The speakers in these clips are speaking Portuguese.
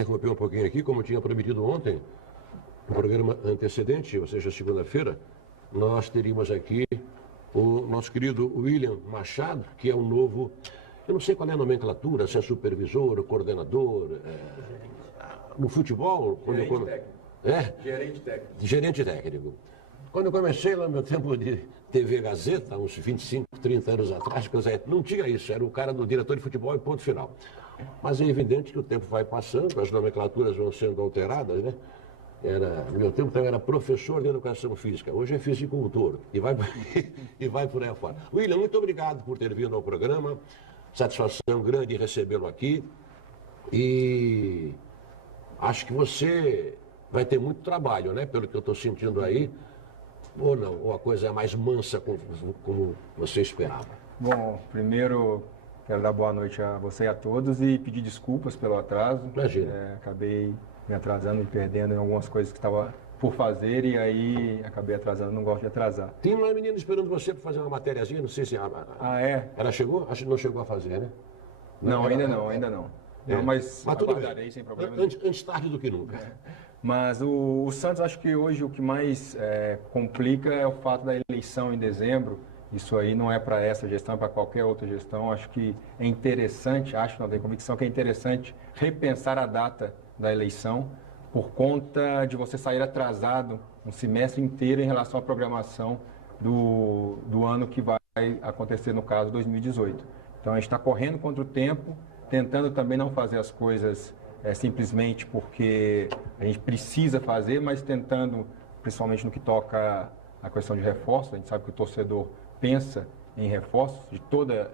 interromper um pouquinho aqui, como eu tinha prometido ontem, no programa antecedente, ou seja, segunda-feira, nós teríamos aqui o nosso querido William Machado, que é o novo, eu não sei qual é a nomenclatura, se é supervisor, coordenador, no futebol... Gerente técnico. Gerente técnico. Gerente técnico. Quando eu comecei lá no meu tempo de TV Gazeta, uns 25, 30 anos atrás, não tinha isso, era o cara do diretor de futebol e ponto final. Mas é evidente que o tempo vai passando, as nomenclaturas vão sendo alteradas, né? No meu tempo também era professor de educação física, hoje é fisicultor e vai por aí afora. William, muito obrigado por ter vindo ao programa, satisfação grande recebê-lo aqui e acho que você vai ter muito trabalho, né? Pelo que eu estou sentindo aí, ou não, ou a coisa é mais mansa como você esperava. Bom, primeiro quero dar boa noite a você e a todos e pedir desculpas pelo atraso. Imagina. Acabei me atrasando e perdendo em algumas coisas que estava por fazer e aí acabei atrasando, não gosto de atrasar. Tem uma menina esperando você para fazer uma matériazinha, não sei se... é? Ela chegou? Acho que não chegou a fazer, né? Não, ainda não. Não, mas tudo aguardarei bem. Sem problema. Antes tarde do que nunca. Mas o Santos, acho que hoje o que mais complica é o fato da eleição em dezembro. Isso aí não é para essa gestão, é para qualquer outra gestão. Acho que é interessante, não tenho convicção que é interessante repensar a data da eleição por conta de você sair atrasado um semestre inteiro em relação à programação do ano que vai acontecer, no caso, 2018. Então, a gente está correndo contra o tempo, tentando também não fazer as coisas simplesmente porque a gente precisa fazer, mas tentando, principalmente no que toca a questão de reforço. A gente sabe que o torcedor pensa em reforços, toda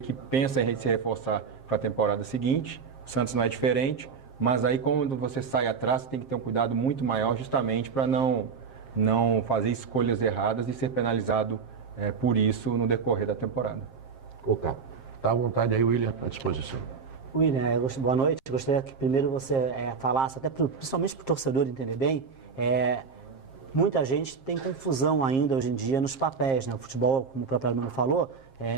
equipe pensa em se reforçar para a temporada seguinte. O Santos não é diferente, mas aí quando você sai atrás, você tem que ter um cuidado muito maior justamente para não fazer escolhas erradas e ser penalizado por isso no decorrer da temporada. Ok. Está à vontade aí, William, à disposição. William, boa noite. Gostaria que primeiro você falasse, até principalmente para o torcedor entender bem, muita gente tem confusão ainda hoje em dia nos papéis, né? O futebol, como o próprio Armando falou,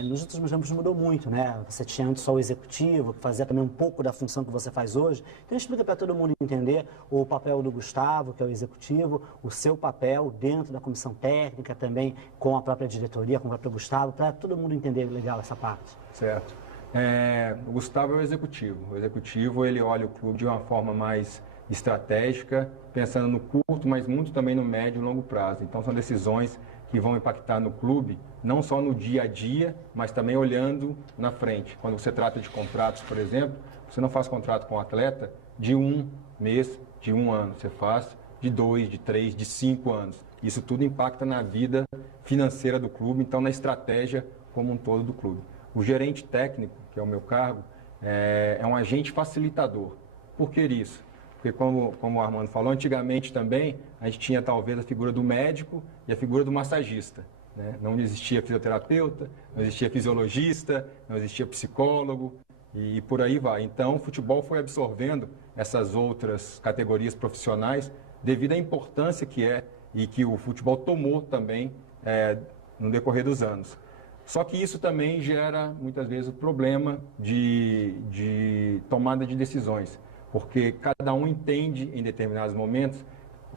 nos últimos tempos mudou muito, né? Você tinha antes só o executivo, que fazia também um pouco da função que você faz hoje. Então explica para todo mundo entender o papel do Gustavo, que é o executivo, o seu papel dentro da comissão técnica também, com a própria diretoria, com o próprio Gustavo, para todo mundo entender legal essa parte. Certo. O Gustavo é o executivo. O executivo, ele olha o clube de uma forma mais estratégica, pensando no curto, mas muito também no médio e longo prazo. Então, são decisões que vão impactar no clube, não só no dia a dia, mas também olhando na frente. Quando você trata de contratos, por exemplo, você não faz contrato com o atleta de um mês, de um ano. Você faz de 2, de 3, de 5 anos. Isso tudo impacta na vida financeira do clube, então na estratégia como um todo do clube. O gerente técnico, que é o meu cargo, é um agente facilitador. Por que isso? Porque, como o Armando falou, antigamente também a gente tinha talvez a figura do médico e a figura do massagista, né? Não existia fisioterapeuta, não existia fisiologista, não existia psicólogo e por aí vai. Então, o futebol foi absorvendo essas outras categorias profissionais devido à importância que é e que o futebol tomou também no decorrer dos anos. Só que isso também gera, muitas vezes, o problema de tomada de decisões, porque cada um entende, em determinados momentos,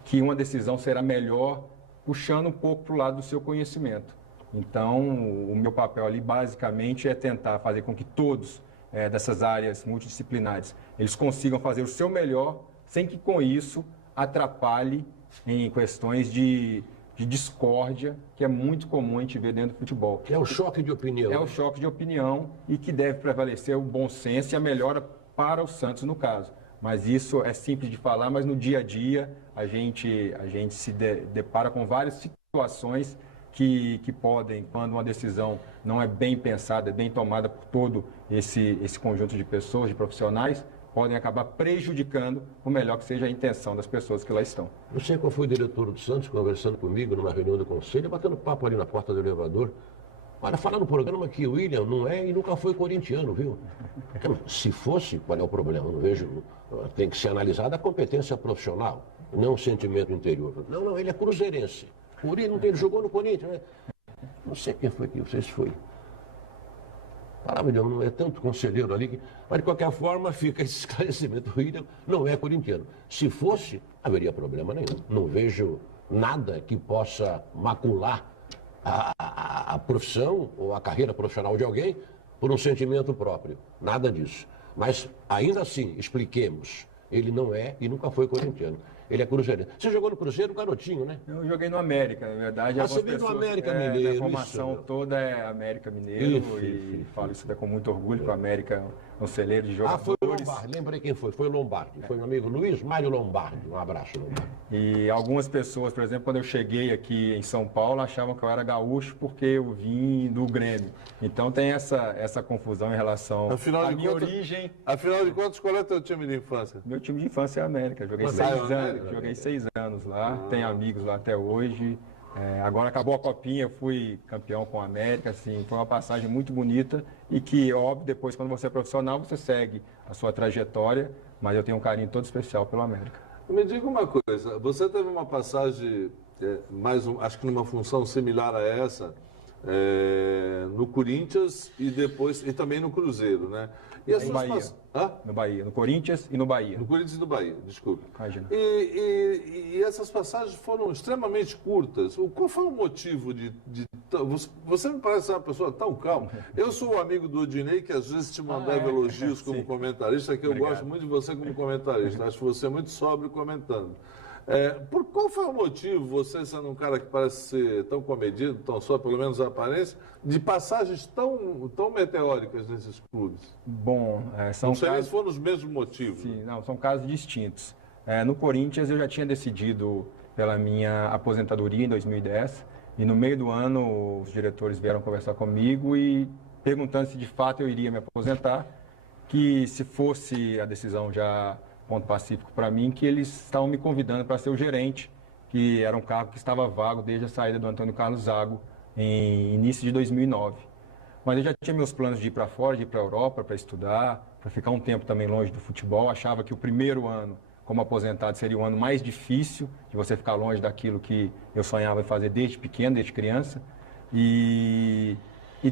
que uma decisão será melhor puxando um pouco para o lado do seu conhecimento. Então, o meu papel ali, basicamente, é tentar fazer com que todos dessas áreas multidisciplinares, eles consigam fazer o seu melhor, sem que, com isso, atrapalhe em questões de discórdia, que é muito comum a gente ver dentro do futebol. É o choque de opinião. É o choque de opinião e que deve prevalecer o bom senso e a melhora para o Santos, no caso. Mas isso é simples de falar, mas no dia a dia a gente se depara com várias situações que podem, quando uma decisão não é bem pensada, bem tomada por todo esse conjunto de pessoas, de profissionais, podem acabar prejudicando o melhor que seja a intenção das pessoas que lá estão. Não sei qual foi o diretor do Santos conversando comigo numa reunião do conselho, batendo papo ali na porta do elevador. Olha, falar no programa que o William não é e nunca foi corintiano, viu? Se fosse, qual é o problema? Não vejo. Tem que ser analisada a competência profissional, não o sentimento interior. Não, ele é cruzeirense. Ele jogou no Corinthians, né? Não sei quem foi que vocês foi. Palavra de Deus, não é tanto conselheiro ali, mas de qualquer forma fica esse esclarecimento. O William não é corintiano. Se fosse, haveria problema nenhum. Não vejo nada que possa macular a profissão ou a carreira profissional de alguém por um sentimento próprio. Nada disso. Mas, ainda assim, expliquemos, ele não é e nunca foi corintiano. Ele é cruzeirense. Você jogou no Cruzeiro, garotinho, né? Eu joguei no América, na verdade. Você veio do América Mineiro. Minha formação isso, toda é América Mineiro isso. falo isso com muito orgulho, que o América é um celeiro de jogadores. Foi o Lombardi, lembrei quem foi. Foi o Lombardi. Foi meu amigo Luiz Mário Lombardi. Um abraço, Lombardi. E algumas pessoas, por exemplo, quando eu cheguei aqui em São Paulo, achavam que eu era gaúcho porque eu vim do Grêmio. Então tem essa confusão em relação à minha origem. Afinal de contas, qual é o teu time de infância? Meu time de infância é a América. Joguei 6 anos lá, tenho amigos lá até hoje. Agora acabou a copinha, eu fui campeão com a América, assim, foi uma passagem muito bonita e que, óbvio, depois quando você é profissional, você segue a sua trajetória, mas eu tenho um carinho todo especial pelo América. Me diga uma coisa, você teve uma passagem, acho que numa função similar a essa, no Corinthians e também no Cruzeiro, né? E no Bahia. No Bahia, no Corinthians e no Bahia. No Corinthians e no Bahia, desculpe. Imagina. E essas passagens foram extremamente curtas. Qual foi o motivo Você me parece uma pessoa tão calma. Eu sou um amigo do Odinei, que às vezes te mandava elogios como comentarista, que eu gosto muito de você como comentarista. Acho você muito sóbrio comentando. Por qual foi o motivo, você sendo um cara que parece ser tão comedido, tão só, pelo menos a aparência, de passagens tão meteóricas nesses clubes? Bom, são não sei se foram os mesmos motivos. Sim, não, são casos distintos. No Corinthians eu já tinha decidido pela minha aposentadoria em 2010 e no meio do ano os diretores vieram conversar comigo e perguntando se de fato eu iria me aposentar, que se fosse a decisão já ponto pacífico para mim, que eles estavam me convidando para ser o gerente, que era um cargo que estava vago desde a saída do Antônio Carlos Zago em início de 2009. Mas eu já tinha meus planos de ir para fora, de ir para a Europa, para estudar, para ficar um tempo também longe do futebol. Achava que o primeiro ano como aposentado seria o ano mais difícil, de você ficar longe daquilo que eu sonhava em fazer desde pequeno, desde criança. E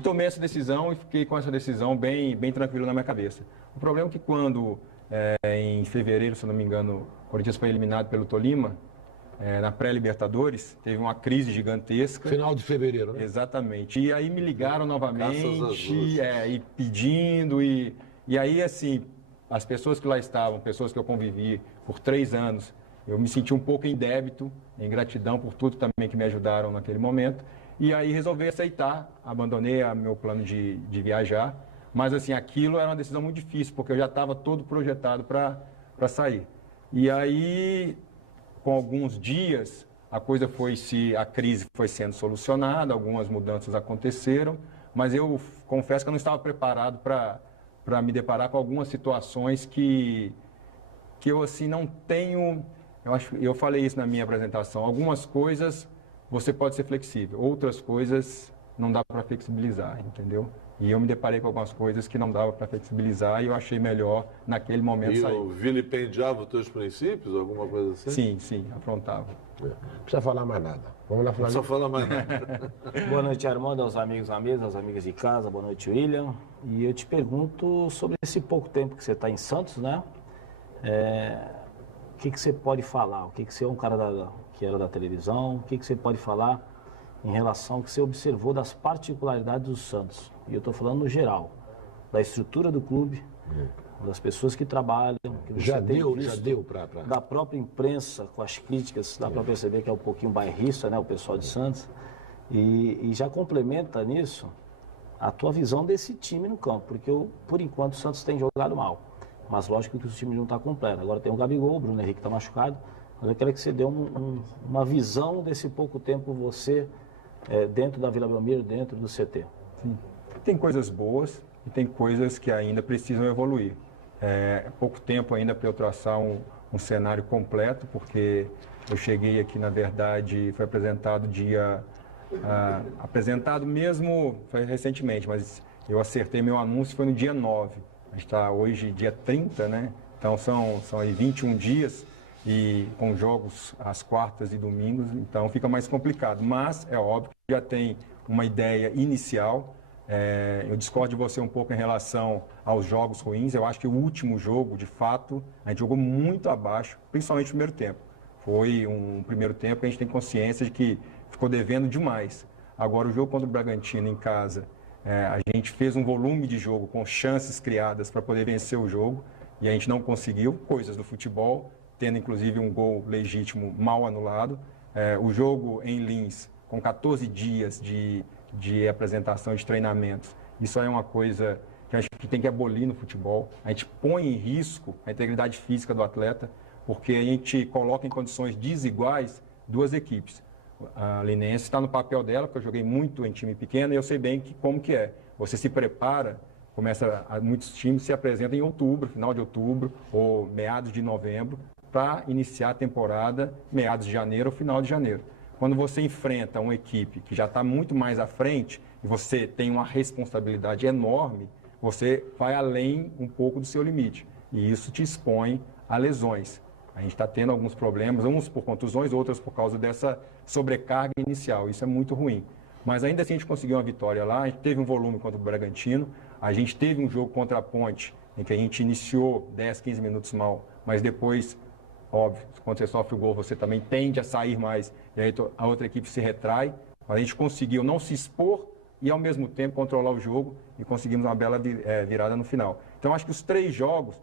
tomei essa decisão e fiquei com essa decisão bem tranquilo na minha cabeça. O problema é que quando em fevereiro, se não me engano, o Corinthians foi eliminado pelo Tolima, na pré-Libertadores, teve uma crise gigantesca. Final de fevereiro, né? Exatamente. E aí me ligaram novamente, e pedindo, e aí, assim, as pessoas que lá estavam, pessoas que eu convivi por 3 anos, eu me senti um pouco em débito, em gratidão por tudo também que me ajudaram naquele momento, e aí resolvi aceitar, abandonei meu plano de viajar. Mas, assim, aquilo era uma decisão muito difícil, porque eu já estava todo projetado para sair. E aí, com alguns dias, a crise foi sendo solucionada, algumas mudanças aconteceram, mas eu confesso que eu não estava preparado para me deparar com algumas situações que eu, assim, não tenho... Eu falei isso na minha apresentação. Algumas coisas você pode ser flexível, outras coisas não dá para flexibilizar, entendeu? E eu me deparei com algumas coisas que não dava para flexibilizar e eu achei melhor, naquele momento, sair. E vilipendiava os teus princípios, alguma coisa assim? Sim, afrontava. Não precisa falar mais nada. Vamos lá, Flávio. Não só fala mais nada. Boa noite, Armando, aos amigos na mesa, às amigas de casa. Boa noite, William. E eu te pergunto sobre esse pouco tempo que você está em Santos, né? O que você pode falar? O que você é um cara que era da televisão? O que você pode falar em relação ao que você observou das particularidades do Santos? E eu estou falando no geral, da estrutura do clube, das pessoas que trabalham. Que já deu para... Da própria imprensa, com as críticas, dá para perceber que é um pouquinho bairrista, né, o pessoal de Santos. E já complementa nisso a tua visão desse time no campo, porque por enquanto o Santos tem jogado mal. Mas lógico que o time não está completo. Agora tem o Gabigol, o Bruno Henrique está machucado. Mas eu quero que você dê uma visão desse pouco tempo você dentro da Vila Belmiro, dentro do CT. Sim. Tem coisas boas e tem coisas que ainda precisam evoluir. Pouco tempo ainda para eu traçar um cenário completo, porque eu cheguei aqui, na verdade, foi apresentado apresentado mesmo, foi recentemente, mas eu acertei meu anúncio, foi no dia 9. A gente está hoje dia 30, né? Então são aí 21 dias e com jogos às quartas e domingos, então fica mais complicado. Mas é óbvio que já tem uma ideia inicial Eu discordo de você um pouco em relação aos jogos ruins. Eu acho que o último jogo, de fato, a gente jogou muito abaixo, principalmente no primeiro tempo. Foi um primeiro tempo que a gente tem consciência de que ficou devendo demais. Agora, o jogo contra o Bragantino em casa, a gente fez um volume de jogo com chances criadas para poder vencer o jogo e a gente não conseguiu, coisas do futebol, tendo inclusive um gol legítimo mal anulado. O jogo em Lins, com 14 dias de apresentação de treinamentos, isso é uma coisa que a gente tem que abolir no futebol. A gente põe em risco a integridade física do atleta, porque a gente coloca em condições desiguais duas equipes. A Linense está no papel dela, porque eu joguei muito em time pequeno e eu sei bem como que é. Você se prepara, muitos times se apresentam em outubro, final de outubro ou meados de novembro, para iniciar a temporada meados de janeiro ou final de janeiro. Quando você enfrenta uma equipe que já está muito mais à frente e você tem uma responsabilidade enorme, você vai além um pouco do seu limite. E isso te expõe a lesões. A gente está tendo alguns problemas, uns por contusões, outros por causa dessa sobrecarga inicial. Isso é muito ruim. Mas ainda assim a gente conseguiu uma vitória lá, a gente teve um volume contra o Bragantino, a gente teve um jogo contra a Ponte, em que a gente iniciou 10, 15 minutos mal, mas depois, óbvio, quando você sofre o gol, você também tende a sair mais, e aí a outra equipe se retrai. Mas a gente conseguiu não se expor e, ao mesmo tempo, controlar o jogo e conseguimos uma bela virada no final. Então, acho que os 3 jogos,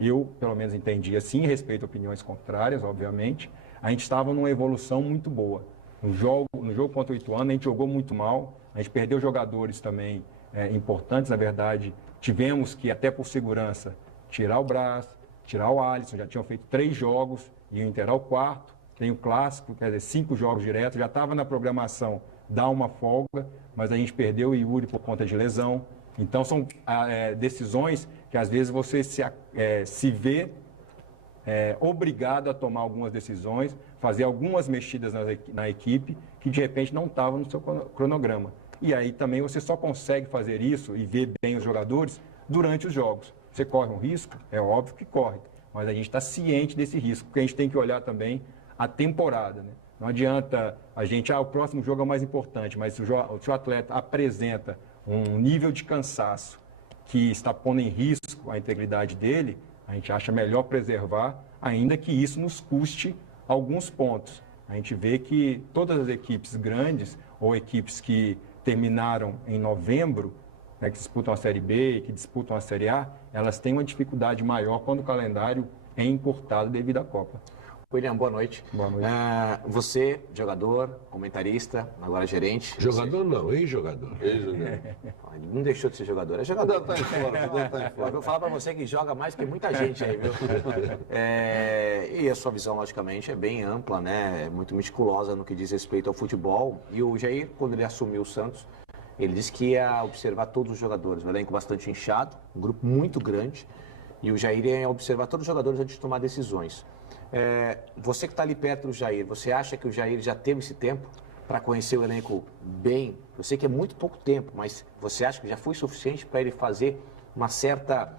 eu, pelo menos, entendi assim, respeito a opiniões contrárias, obviamente, a gente estava numa evolução muito boa. No jogo contra o Ituano, a gente jogou muito mal, a gente perdeu jogadores também importantes, na verdade, tivemos que, até por segurança, tirar o Brás, tirar o Alisson, já tinham feito 3 jogos, iam inteirar o 4º, tem o clássico, quer dizer, 5 jogos diretos, já estava na programação dar uma folga, mas a gente perdeu o Yuri por conta de lesão. Então, são decisões que, às vezes, você se vê obrigado a tomar algumas decisões, fazer algumas mexidas na equipe que, de repente, não estavam no seu cronograma. E aí também você só consegue fazer isso e ver bem os jogadores durante os jogos. Você corre um risco? É óbvio que corre, mas a gente está ciente desse risco, porque a gente tem que olhar também a temporada, né? Não adianta a gente, o próximo jogo é o mais importante, mas se o atleta apresenta um nível de cansaço que está pondo em risco a integridade dele, a gente acha melhor preservar, ainda que isso nos custe alguns pontos. A gente vê que todas as equipes grandes ou equipes que terminaram em novembro, né, que disputam a Série B e que disputam a Série A, elas têm uma dificuldade maior quando o calendário é encurtado devido à Copa. William, boa noite. Boa noite. Você, jogador, comentarista, agora gerente. Jogador não, ex-jogador. Ele não deixou de ser jogador, é jogador. Ainda está em fora, ainda está em fora. Eu vou falar para você que joga mais que muita gente aí, viu? E a sua visão, logicamente, é bem ampla, né? É muito meticulosa no que diz respeito ao futebol. E o Jair, quando ele assumiu o Santos, ele disse que ia observar todos os jogadores, um elenco bastante inchado, um grupo muito grande. E o Jair ia observar todos os jogadores antes de tomar decisões. Você que está ali perto do Jair, você acha que o Jair já teve esse tempo para conhecer o elenco bem? Eu sei que é muito pouco tempo, mas você acha que já foi suficiente para ele fazer uma certa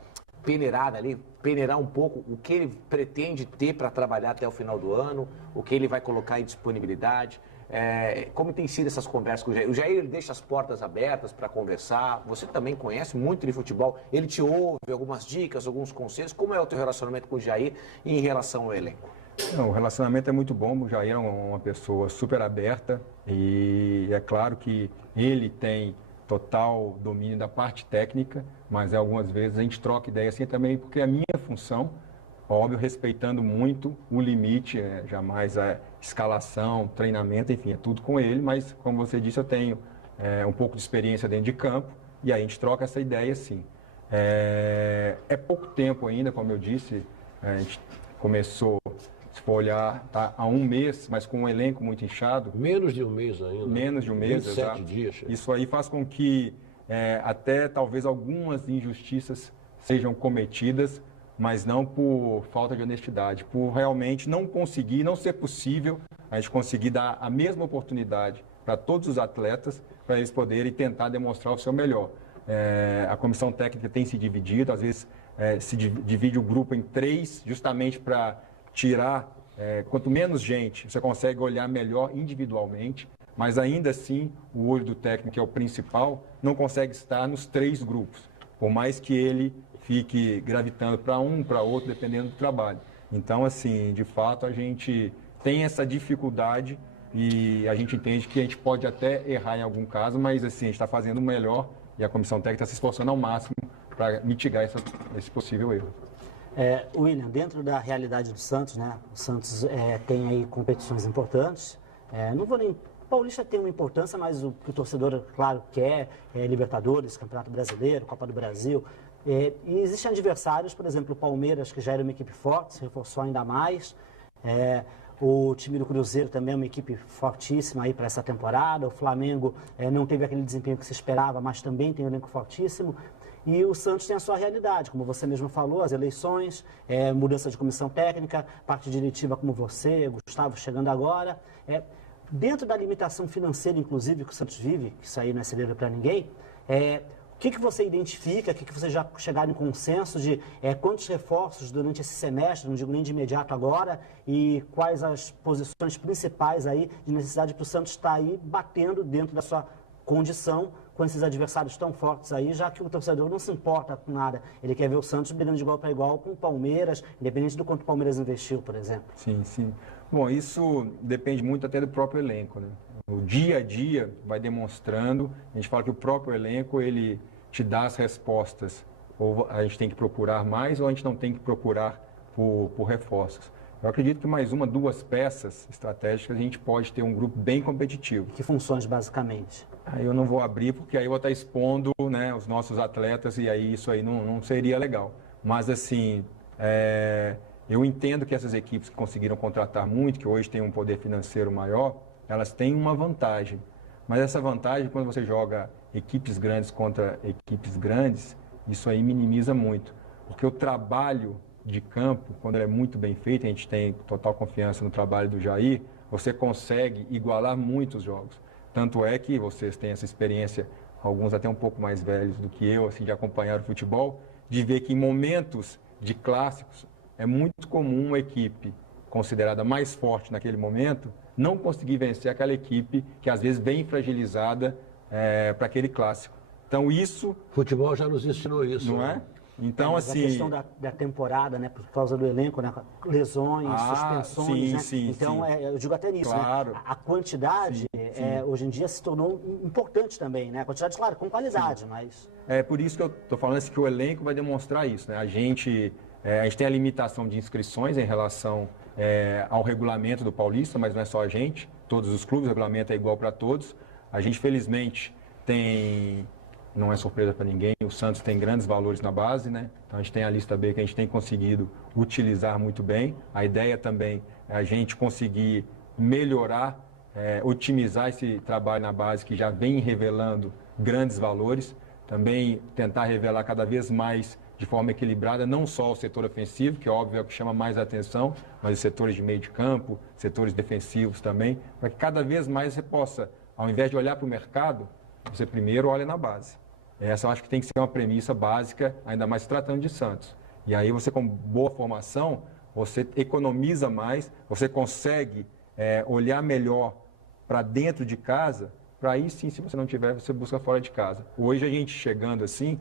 peneirada ali, peneirar um pouco o que ele pretende ter para trabalhar até o final do ano, o que ele vai colocar em disponibilidade? Como tem sido essas conversas com o Jair? O Jair ele deixa as portas abertas para conversar. Você também conhece muito de futebol. Ele te ouve algumas dicas, alguns conselhos. Como é o teu relacionamento com o Jair em relação ao elenco? Não, o relacionamento é muito bom. O Jair é uma pessoa super aberta e é claro que ele tem total domínio da parte técnica, mas algumas vezes a gente troca ideia assim também, porque é a minha função. Óbvio, respeitando muito o limite, jamais a escalação, treinamento, enfim, é tudo com ele, mas, como você disse, eu tenho um pouco de experiência dentro de campo e aí a gente troca essa ideia, sim. É pouco tempo ainda, como eu disse, a gente começou, se for olhar, tá, há um mês, mas com um elenco muito inchado. Menos de um mês ainda. Menos de um mês, 27 exato. dias. Chefe. Isso aí faz com que até talvez algumas injustiças sejam cometidas, mas não por falta de honestidade, por realmente não conseguir, não ser possível a gente conseguir dar a mesma oportunidade para todos os atletas, para eles poderem tentar demonstrar o seu melhor. A comissão técnica tem se dividido, às vezes se divide o grupo em 3, justamente para tirar, quanto menos gente, você consegue olhar melhor individualmente, mas ainda assim o olho do técnico, que é o principal, não consegue estar nos 3 grupos, por mais que ele fique gravitando para um, para outro, dependendo do trabalho. Então, assim, de fato, a gente tem essa dificuldade e a gente entende que a gente pode até errar em algum caso, mas assim, a gente está fazendo o melhor e a comissão técnica está se esforçando ao máximo para mitigar esse possível erro. William, dentro da realidade do Santos, né? O Santos tem aí competições importantes. Não vou nem... Paulista tem uma importância, mas o que o torcedor, claro, quer Libertadores, Campeonato Brasileiro, Copa do Brasil. E existem adversários, por exemplo, o Palmeiras, que já era uma equipe forte, se reforçou ainda mais. O time do Cruzeiro também é uma equipe fortíssima aí para essa temporada. O Flamengo não teve aquele desempenho que se esperava, mas também tem um elenco fortíssimo. E o Santos tem a sua realidade, como você mesmo falou, as eleições, mudança de comissão técnica, parte diretiva como você, Gustavo, chegando agora. Dentro da limitação financeira, inclusive, que o Santos vive, que isso aí não é segredo para ninguém, o que você identifica, o que você já chegaram em consenso de quantos reforços durante esse semestre, não digo nem de imediato agora, e quais as posições principais aí de necessidade para o Santos estar aí batendo dentro da sua condição com esses adversários tão fortes aí, já que o torcedor não se importa com nada. Ele quer ver o Santos brigando de igual para igual com o Palmeiras, independente do quanto o Palmeiras investiu, por exemplo. Sim, sim. Bom, isso depende muito até do próprio elenco, né? O dia a dia vai demonstrando, a gente fala que o próprio elenco, ele te dá as respostas. Ou a gente tem que procurar mais ou a gente não tem que procurar por reforços. Eu acredito que mais 1, 2 peças estratégicas a gente pode ter um grupo bem competitivo. Que funções, basicamente? Aí eu não vou abrir porque aí eu vou estar expondo, né, os nossos atletas e aí isso aí não seria legal. Mas assim, eu entendo que essas equipes que conseguiram contratar muito, que hoje têm um poder financeiro maior, elas têm uma vantagem. Mas essa vantagem, quando você joga equipes grandes contra equipes grandes, isso aí minimiza muito. Porque o trabalho de campo, quando ele é muito bem feito, a gente tem total confiança no trabalho do Jair, você consegue igualar muitos jogos. Tanto é que vocês têm essa experiência, alguns até um pouco mais velhos do que eu, assim, de acompanhar o futebol, de ver que em momentos de clássicos é muito comum uma equipe considerada mais forte naquele momento não conseguir vencer aquela equipe que às vezes vem fragilizada para aquele clássico. Então isso... Futebol já nos ensinou isso. Não é? Então, mas assim... a questão da temporada, né, por causa do elenco, né, lesões, suspensões, sim, né? sim, então, sim. Eu digo até nisso, claro. Né? A quantidade, hoje em dia, se tornou importante também, né? A quantidade, claro, com qualidade, mas... É por isso que eu estou falando assim, que o elenco vai demonstrar isso, né? A gente tem a limitação de inscrições em relação ao regulamento do Paulista, mas não é só a gente, todos os clubes, o regulamento é igual para todos. A gente, felizmente, tem... Não é surpresa para ninguém, o Santos tem grandes valores na base, né? Então a gente tem a lista B que a gente tem conseguido utilizar muito bem. A ideia também é a gente conseguir melhorar, otimizar esse trabalho na base que já vem revelando grandes valores. Também tentar revelar cada vez mais de forma equilibrada, não só o setor ofensivo, que óbvio é o que chama mais atenção, mas os setores de meio de campo, setores defensivos também, para que cada vez mais você possa, ao invés de olhar para o mercado, você primeiro olha na base. Essa eu acho que tem que ser uma premissa básica, ainda mais se tratando de Santos. E aí você, com boa formação, você economiza mais, você consegue olhar melhor para dentro de casa, para aí sim, se você não tiver, você busca fora de casa. Hoje a gente chegando assim,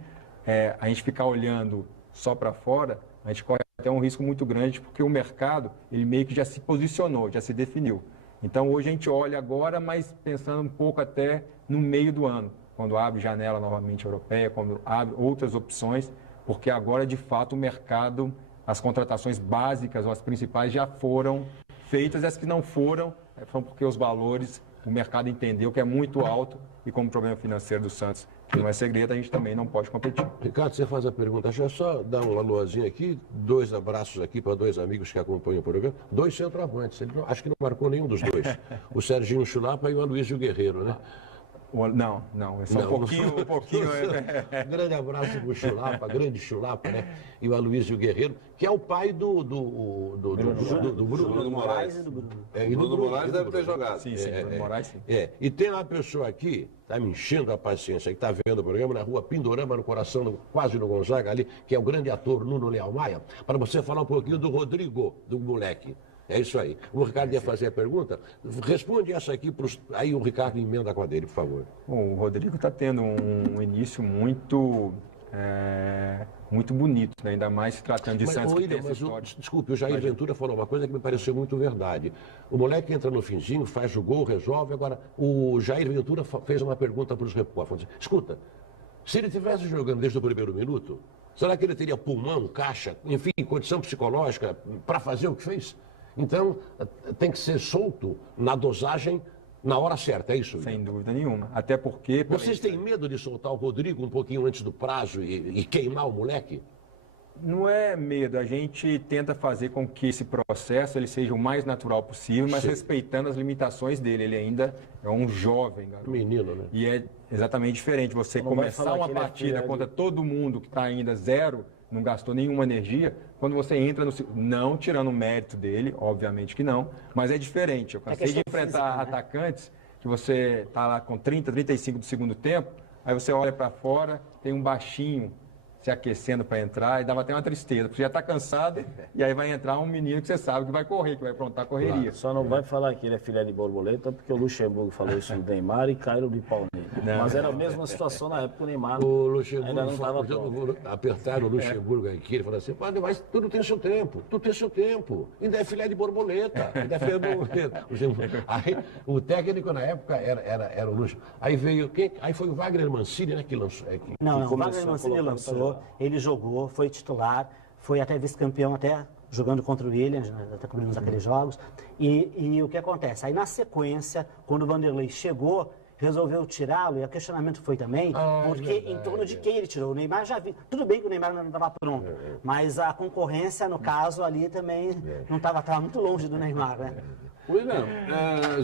a gente ficar olhando só para fora, a gente corre até um risco muito grande, porque o mercado, ele meio que já se posicionou, já se definiu. Então hoje a gente olha agora, mas pensando um pouco até no meio do ano, quando abre janela novamente europeia, quando abre outras opções, porque agora de fato o mercado, as contratações básicas ou as principais já foram feitas, e as que não foram porque os valores, o mercado entendeu que é muito alto e como o problema financeiro do Santos, que não é segredo, a gente também não pode competir. Ricardo, você faz a pergunta, deixa eu só dar um alôzinho aqui, 2 abraços aqui para 2 amigos que acompanham o programa, 2 centroavantes, ele acho que não marcou nenhum dos 2, o Serginho Chulapa e o Aloysio Guerreiro, né? Não, é só um pouquinho. Grande abraço para o Chulapa, grande Chulapa, né? E o Aloysio Guerreiro, que é o pai do Bruno Moraes. E do Bruno. O Bruno Moraes deve ter jogado. Sim, Bruno Moraes, sim. E tem uma pessoa aqui, está me enchendo a paciência, que está vendo o programa na rua Pindorama, no coração, quase no Gonzaga ali, que é o grande ator Nuno Leal Maia, para você falar um pouquinho do Rodrigo, do moleque. É isso aí. O Ricardo ia fazer a pergunta. Responde essa aqui, aí o Ricardo emenda com a dele, por favor. Bom, o Rodrigo está tendo um início muito bonito, né? Ainda mais se tratando de Santos, que tem essa história. Desculpe, o Jair Ventura falou uma coisa que me pareceu muito verdade. O moleque entra no finzinho, faz o gol, resolve. Agora, o Jair Ventura fez uma pergunta para os repórteres. Escuta, se ele estivesse jogando desde o primeiro minuto, será que ele teria pulmão, caixa, enfim, condição psicológica para fazer o que fez? Então, tem que ser solto na dosagem, na hora certa, é isso? Sem dúvida nenhuma. Até porque... Vocês têm medo de soltar o Rodrigo um pouquinho antes do prazo e queimar o moleque? Não é medo, a gente tenta fazer com que esse processo ele seja o mais natural possível, mas Sim. respeitando as limitações dele. Ele ainda é um jovem, garoto. Menino, né? E é exatamente diferente você Não vai começar falar uma que ele é partida filha de- contra todo mundo que está ainda zero, não gastou nenhuma energia, quando você entra no... Não tirando o mérito dele, obviamente que não, mas é diferente. Eu cansei de questão enfrentar física, né? atacantes que você está lá com 30, 35 do segundo tempo, aí você olha para fora, tem um baixinho se aquecendo para entrar, e dava até uma tristeza, porque já está cansado, e aí vai entrar um menino que você sabe que vai correr, que vai aprontar a correria. Só não vai falar que ele é filé de borboleta, porque o Luxemburgo falou isso do Neymar e caíram de pau nele. Mas era a mesma situação na época, o Neymar O ainda não estava Luxemburgo, pronto. apertaram o Luxemburgo aqui, ele falou assim, mas tudo tem seu tempo, tudo tem seu tempo. Ainda é filé de borboleta, ainda é filé de borboleta. Aí, o técnico na época era o Luxemburgo. Aí veio, aí foi o Wagner Mancini, né, que lançou. Não, o começou Wagner a Mancini colocar lançou, ele jogou, foi titular, foi até vice-campeão, até jogando contra o Williams, né, até cobrimos aqueles jogos. E o que acontece? Aí na sequência, quando o Vanderlei chegou, resolveu tirá-lo, e o questionamento foi também, porque em torno de quem ele tirou. O Neymar já viu. Tudo bem que o Neymar não estava pronto, mas a concorrência, no caso, ali também não estava muito longe do Neymar, né? William,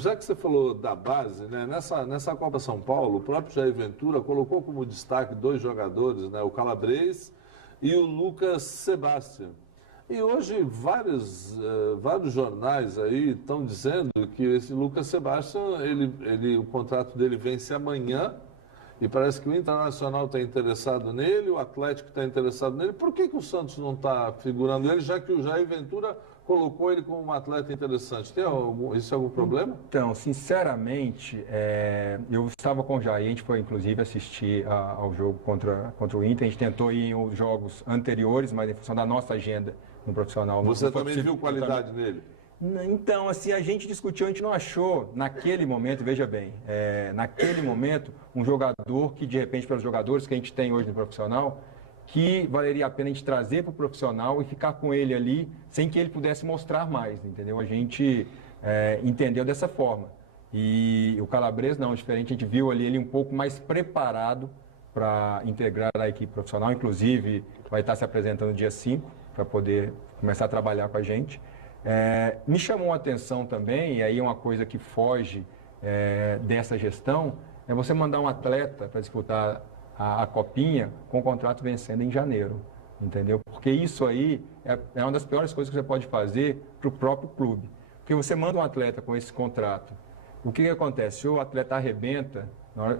já que você falou da base, né, nessa Copa São Paulo, o próprio Jair Ventura colocou como destaque 2 jogadores, né, o Calabres e o Lucas Sebastião. E hoje vários jornais aí estão dizendo que esse Lucas Sebastião, o contrato dele vence amanhã, e parece que o Internacional está interessado nele, o Atlético está interessado nele. Por que o Santos não está figurando ele, já que o Jair Ventura colocou ele como um atleta interessante? Isso é algum problema? Então, sinceramente, eu estava com o Jair, a gente foi inclusive assistir ao jogo contra o Inter, a gente tentou ir em jogos anteriores, mas em função da nossa agenda no profissional. Você não foi também possível. viu qualidade nele? Então, assim, a gente discutiu, a gente não achou, naquele momento, veja bem, naquele momento, um jogador que, de repente, pelos jogadores que a gente tem hoje no profissional, que valeria a pena a gente trazer para o profissional e ficar com ele ali, sem que ele pudesse mostrar mais, entendeu? A gente entendeu dessa forma. E o Calabres não, diferente, a gente viu ali ele um pouco mais preparado para integrar a equipe profissional, inclusive vai estar se apresentando dia 5, para poder começar a trabalhar com a gente. Me chamou a atenção também, e aí é uma coisa que foge dessa gestão, é você mandar um atleta para disputar a Copinha com o contrato vencendo em janeiro, entendeu? Porque isso aí é uma das piores coisas que você pode fazer para o próprio clube. Porque você manda um atleta com esse contrato, o que acontece? Se o atleta arrebenta,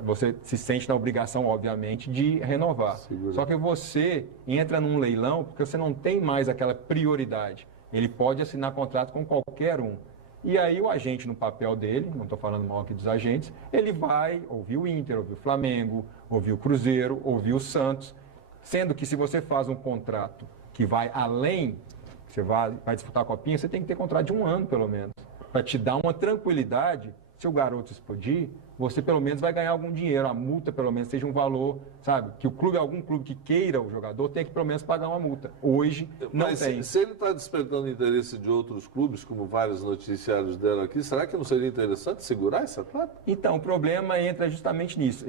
você se sente na obrigação, obviamente, de renovar. Segura. Só que você entra num leilão porque você não tem mais aquela prioridade. Ele pode assinar contrato com qualquer um. E aí o agente, no papel dele, não estou falando mal aqui dos agentes, ele vai ouvir o Inter, ouvir o Flamengo, ouvir o Cruzeiro, ouvir o Santos. Sendo que se você faz um contrato que vai além, você vai disputar a Copinha, você tem que ter contrato de 1 ano, pelo menos. Para te dar uma tranquilidade, se o garoto explodir, você pelo menos vai ganhar algum dinheiro, a multa pelo menos seja um valor, sabe? Que algum clube que queira o jogador tem que pelo menos pagar uma multa. Hoje não Mas tem. se ele está despertando interesse de outros clubes, como vários noticiários deram aqui, será que não seria interessante segurar esse atleta? Então, o problema entra justamente nisso.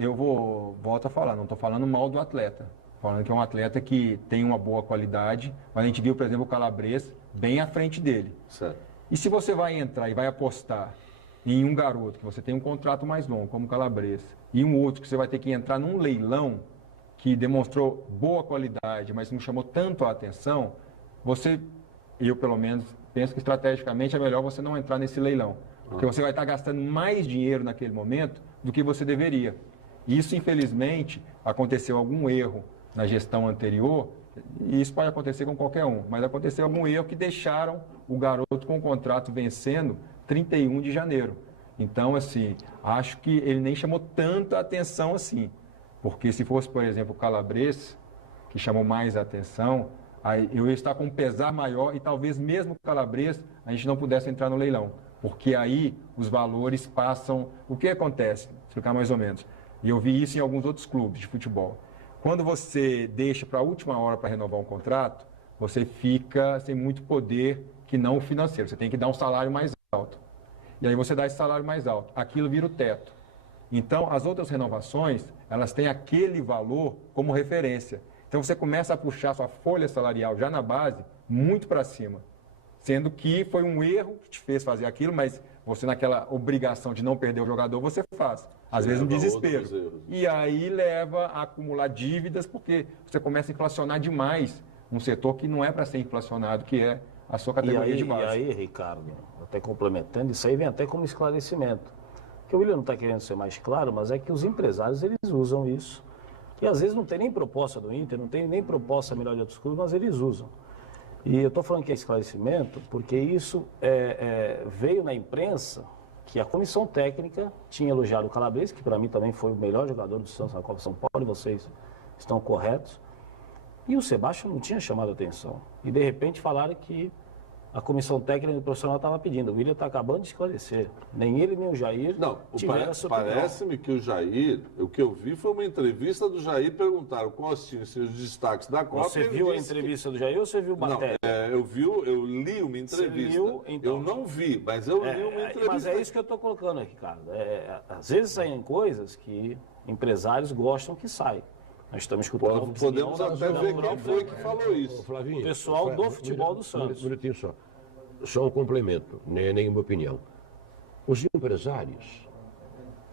Volto a falar, não estou falando mal do atleta. Falando que é um atleta que tem uma boa qualidade, mas a gente viu, por exemplo, o Calabres bem à frente dele. Certo. E se você vai entrar e vai apostar em um garoto que você tem um contrato mais longo, como o Calabres, e um outro que você vai ter que entrar num leilão que demonstrou boa qualidade, mas não chamou tanto a atenção, eu pelo menos, penso que estrategicamente é melhor você não entrar nesse leilão. Porque você vai estar gastando mais dinheiro naquele momento do que você deveria. Isso, infelizmente, aconteceu algum erro na gestão anterior, e isso pode acontecer com qualquer um, mas aconteceu algum erro que deixaram o garoto com o contrato vencendo 31 de janeiro. Então, assim, acho que ele nem chamou tanta atenção assim. Porque se fosse, por exemplo, o Calabres, que chamou mais a atenção, aí eu ia estar com um pesar maior e talvez mesmo o Calabres a gente não pudesse entrar no leilão. Porque aí os valores passam... O que acontece? Vou explicar mais ou menos. E eu vi isso em alguns outros clubes de futebol. Quando você deixa para a última hora para renovar um contrato, você fica sem muito poder que não o financeiro. Você tem que dar um salário mais alto. E aí você dá esse salário mais alto. Aquilo vira o teto. Então, as outras renovações, elas têm aquele valor como referência. Então, você começa a puxar sua folha salarial já na base muito para cima. Sendo que foi um erro que te fez fazer aquilo, mas você naquela obrigação de não perder o jogador, você faz. Às vezes um desespero. E aí leva a acumular dívidas, porque você começa a inflacionar demais um setor que não é para ser inflacionado, que é a sua categoria de base. E aí, Ricardo, até complementando, isso aí vem até como esclarecimento. Que o William não está querendo ser mais claro, mas é que os empresários, eles usam isso. E às vezes não tem nem proposta do Inter, não tem nem proposta melhor de outros clubes, mas eles usam. E eu estou falando que é esclarecimento porque isso veio na imprensa que a comissão técnica tinha elogiado o Calabres, que para mim também foi o melhor jogador do Santos na Copa São Paulo, e vocês estão corretos. E o Sebastião não tinha chamado a atenção. E de repente falaram que a comissão técnica do profissional estava pedindo. O William está acabando de esclarecer. Nem ele nem o Jair tiveram essa opinião. Parece-me que o Jair, o que eu vi foi uma entrevista do Jair, perguntaram quais tinham os destaques da Copa. Você viu a entrevista do Jair ou você viu matéria? Não, eu li uma entrevista. Você viu? Então, eu não vi, mas eu li uma entrevista. Mas é isso que eu estou colocando aqui, cara. Às vezes saem coisas que empresários gostam que saem. Nós estamos escutando. Podemos até ver quem foi que falou isso. Flavinho, o pessoal do futebol do Santos. Um minutinho só. Só um complemento, nem uma opinião. Os empresários,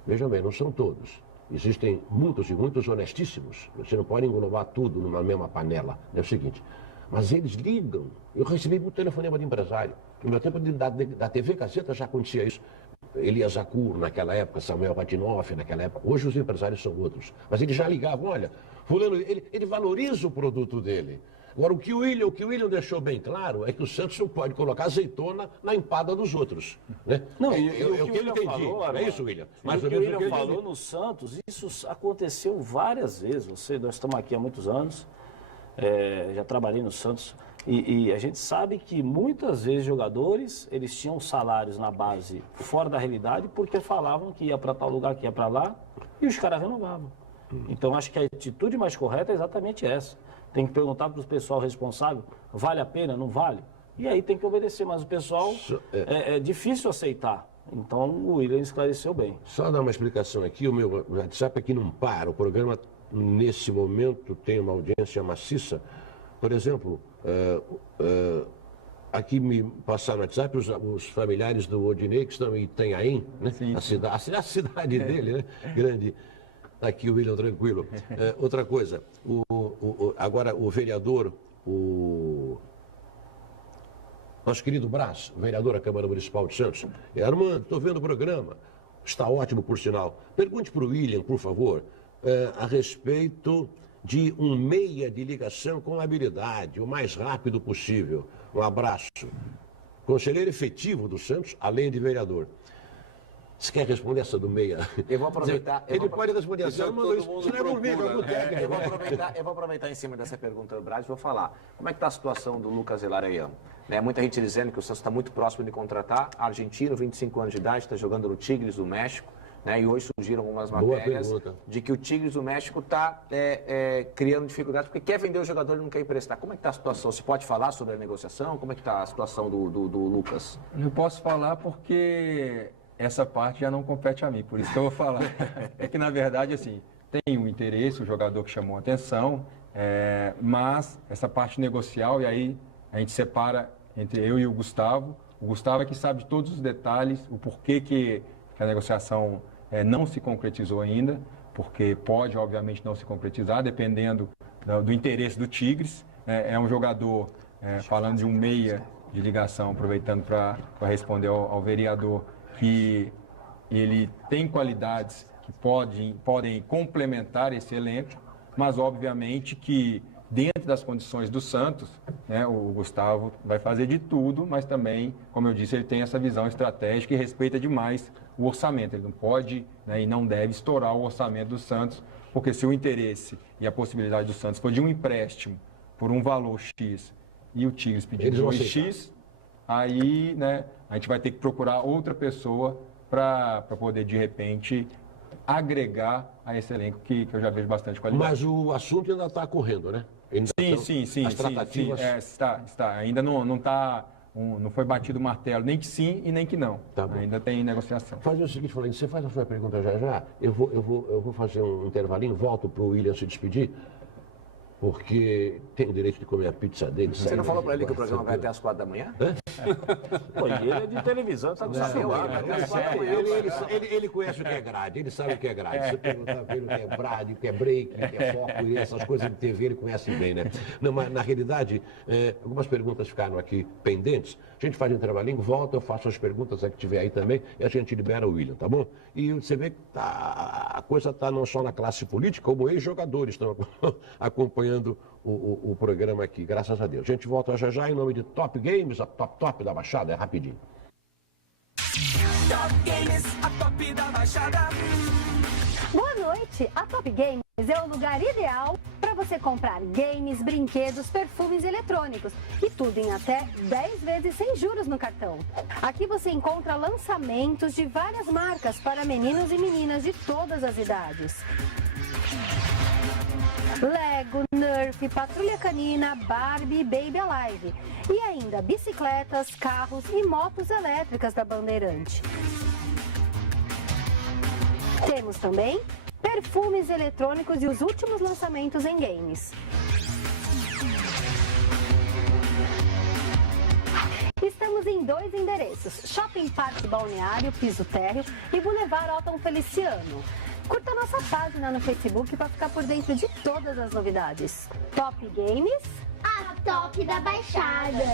vejam bem, não são todos. Existem muitos e muitos honestíssimos. Você não pode englobar tudo numa mesma panela. É o seguinte, mas eles ligam. Eu recebi muito telefonema de empresário. No meu tempo da TV Gazeta já acontecia isso. Elias Zacur, naquela época, Samuel Ratinoff, naquela época. Hoje os empresários são outros. Mas eles já ligavam, olha, fulano, ele valoriza o produto dele. Agora, o que o William deixou bem claro é que o Santos não pode colocar azeitona na empada dos outros. Né? Não, o que ele entendi. Falou, é isso, William? Mas o que o William falou no Santos, isso aconteceu várias vezes. Nós estamos aqui há muitos anos, já trabalhei no Santos, e a gente sabe que muitas vezes jogadores, eles tinham salários na base fora da realidade porque falavam que ia para tal lugar, que ia para lá, e os caras renovavam. Então, acho que a atitude mais correta é exatamente essa. Tem que perguntar para o pessoal responsável, vale a pena, não vale? E aí tem que obedecer, mas o pessoal é difícil aceitar. Então o William esclareceu bem. Só dar uma explicação aqui, o meu WhatsApp aqui não para, o programa nesse momento tem uma audiência maciça. Por exemplo, aqui me passaram no WhatsApp os familiares do Odinei, que estão em Itanhaém, né? Sim. A cidade dele, né? Grande. Aqui o William, tranquilo. Outra coisa, agora o vereador, o nosso querido Brás, vereador da Câmara Municipal de Santos. Armando, estou vendo o programa, está ótimo por sinal. Pergunte para o William, por favor, a respeito de um meia de ligação com habilidade, o mais rápido possível. Um abraço. Conselheiro efetivo do Santos, além de vereador. Você quer responder essa do meia? Eu vou aproveitar. Ele pode responder essa. Eu vou aproveitar em cima dessa pergunta do Braz e vou falar. Como é que está a situação do Lucas Zelarayán? Muita gente dizendo que o Santos está muito próximo de contratar. Argentino, 25 anos de idade, está jogando no Tigres do México. E hoje surgiram algumas matérias de que o Tigres do México está criando dificuldades porque quer vender o jogador e não quer emprestar. Como é que está a situação? Você pode falar sobre a negociação? Como é que está a situação do Lucas? Não posso falar porque essa parte já não compete a mim, por isso que eu vou falar. É que, na verdade, assim, tem o interesse, o jogador que chamou a atenção, mas essa parte negocial, e aí a gente separa entre eu e o Gustavo. O Gustavo é que sabe de todos os detalhes, o porquê que a negociação não se concretizou ainda, porque pode, obviamente, não se concretizar, dependendo do interesse do Tigres. É um jogador, falando de um meia de ligação, aproveitando para responder ao vereador, que ele tem qualidades que podem complementar esse elenco, mas obviamente que dentro das condições do Santos, né, o Gustavo vai fazer de tudo, mas também, como eu disse, ele tem essa visão estratégica e respeita demais o orçamento. Ele não pode, né, e não deve estourar o orçamento do Santos, porque se o interesse e a possibilidade do Santos for de um empréstimo por um valor X e o Tigres pedir 2X, aí, né, a gente vai ter que procurar outra pessoa para poder, de repente, agregar a esse elenco que eu já vejo bastante qualidade. Mas o assunto ainda está correndo, né? Sim. As tratativas... Está. Ainda não foi batido o martelo, nem que sim e nem que não. Tá bom. Ainda tem negociação. Fazer o seguinte, Florence, você faz a sua pergunta já. Eu vou fazer um intervalinho, volto para o William se despedir, porque tem o direito de comer a pizza dele. Você não falou para ele que o programa vai até às 4 da manhã? Pô, e ele é de televisão, tá no celular. Ele conhece o que é grade, ele sabe o que é grade. Você perguntar para ele o que é grade, o que é break, o que é foco, e essas coisas de TV ele conhece bem, né? Não, mas na realidade, algumas perguntas ficaram aqui pendentes. A gente faz um intervalinho, volta, eu faço as perguntas que tiver aí também, e a gente libera o William, tá bom? E você vê que a coisa está não só na classe política, como ex-jogadores estão acompanhando o programa aqui, graças a Deus. A gente volta já em nome de Top Games, a top da Baixada, é rapidinho. Top Games, a top da Baixada. Boa noite! A Top Games é o lugar ideal para você comprar games, brinquedos, perfumes eletrônicos e tudo em até 10 vezes sem juros no cartão. Aqui você encontra lançamentos de várias marcas para meninos e meninas de todas as idades. Lego, Nerf, Patrulha Canina, Barbie e Baby Alive. E ainda bicicletas, carros e motos elétricas da Bandeirante. Temos também perfumes eletrônicos e os últimos lançamentos em games. Estamos em 2 endereços, Shopping Parque Balneário, Piso Térreo e Boulevard Alton Feliciano. Curta nossa página no Facebook para ficar por dentro de todas as novidades. Top Games, a top da Baixada.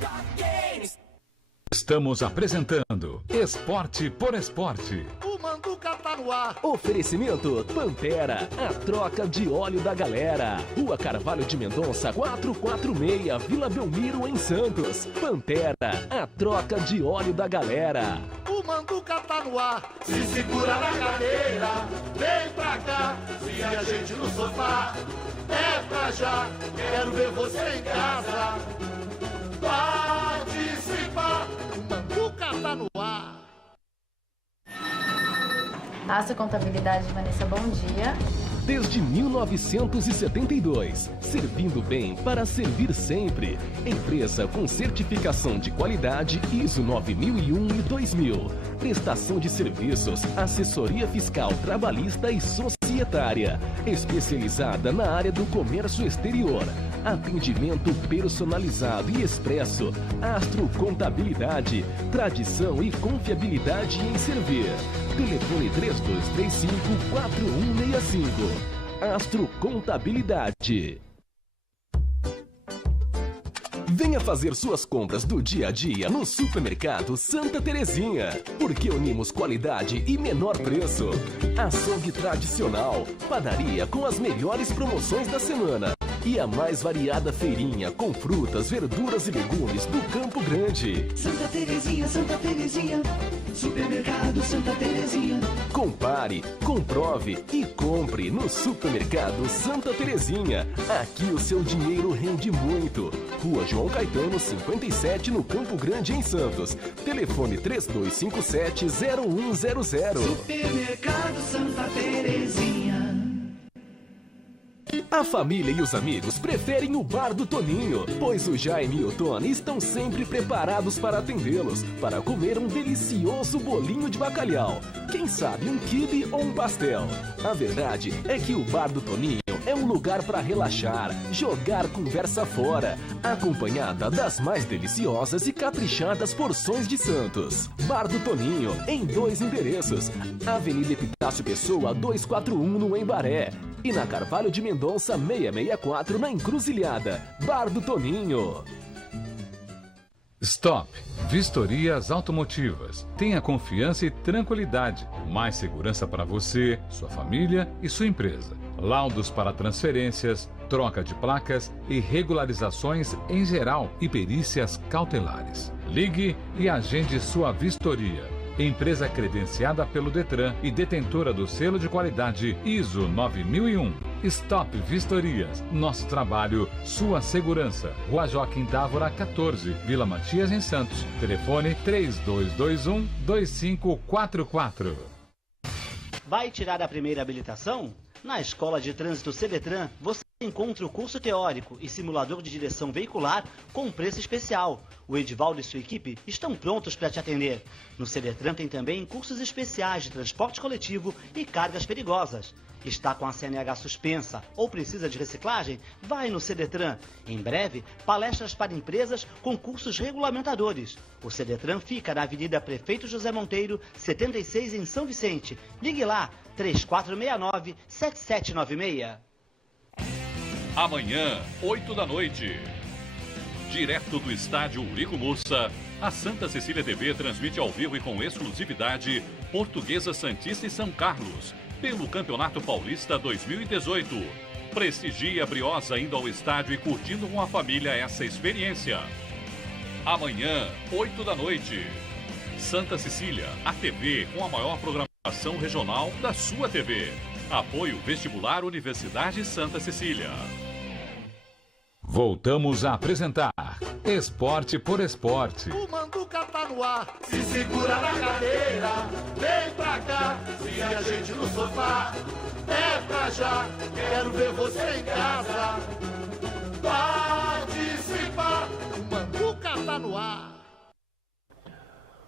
Top Games. Estamos apresentando Esporte por Esporte. O Manduca tá no ar. Oferecimento Pantera, a troca de óleo da galera. Rua Carvalho de Mendonça, 446, Vila Belmiro, em Santos. Pantera, a troca de óleo da galera. O Manduca tá no ar. Se segura na cadeira, vem pra cá. Se a gente no sofá, é pra já. Quero ver você em casa. Participar. O Manduca tá no ar. Aço Contabilidade, Vanessa, bom dia. Desde 1972, servindo bem para servir sempre. Empresa com certificação de qualidade ISO 9001 e 2000. Prestação de serviços, assessoria fiscal, trabalhista e societária. Especializada na área do comércio exterior. Atendimento personalizado e expresso. Astro Contabilidade. Tradição e confiabilidade em servir. Telefone 3235-4165. Astro Contabilidade. Venha fazer suas compras do dia a dia no Supermercado Santa Terezinha, porque unimos qualidade e menor preço. Açougue tradicional, padaria com as melhores promoções da semana e a mais variada feirinha com frutas, verduras e legumes do Campo Grande. Santa Terezinha, Supermercado Santa Terezinha. Compare, comprove e compre no Supermercado Santa Terezinha. Aqui o seu dinheiro rende muito. Rua João Caetano, 57, no Campo Grande, em Santos. Telefone 3257-0100. Supermercado Santa Terezinha. A família e os amigos preferem o Bar do Toninho, pois o Jaime e o Tony estão sempre preparados para atendê-los, para comer um delicioso bolinho de bacalhau, quem sabe um quibe ou um pastel. A verdade é que o Bar do Toninho é um lugar para relaxar, jogar conversa fora, acompanhada das mais deliciosas e caprichadas porções de Santos. Bar do Toninho, em 2 endereços, Avenida Epitácio Pessoa 241 no Embaré e na Carvalho de Mendonça 664 na Encruzilhada. Bar do Toninho. Stop Vistorias Automotivas. Tenha confiança e tranquilidade. Mais segurança para você, sua família e sua empresa. Laudos para transferências, troca de placas e regularizações em geral e perícias cautelares. Ligue e agende sua vistoria. Empresa credenciada pelo Detran e detentora do selo de qualidade ISO 9001. Stop Vistorias. Nosso trabalho, sua segurança. Rua Joaquim Távora, 14, Vila Matias, em Santos. Telefone 3221-2544. Vai tirar a primeira habilitação? Na Escola de Trânsito Cedetran, você encontra o curso teórico e simulador de direção veicular com preço especial. O Edivaldo e sua equipe estão prontos para te atender. No Cedetran tem também cursos especiais de transporte coletivo e cargas perigosas. Está com a CNH suspensa ou precisa de reciclagem? Vai no Cedetran. Em breve, palestras para empresas com cursos regulamentadores. O Cedetran fica na Avenida Prefeito José Monteiro, 76, em São Vicente. Ligue lá, 3469-7796. Amanhã, 8 da noite. Direto do estádio Urico Mursa, a Santa Cecília TV transmite ao vivo e com exclusividade Portuguesa Santista e São Carlos, pelo Campeonato Paulista 2018. Prestigie a Briosa indo ao estádio e curtindo com a família essa experiência. Amanhã, 8 da noite. Santa Cecília, a TV com a maior programação regional da sua TV. Apoio Vestibular Universidade Santa Cecília. Voltamos a apresentar Esporte por Esporte. O Manduca tá no ar, se segura na cadeira, vem pra cá, se a gente no sofá, é pra já, quero ver você em casa, participar, o Manduca tá no ar.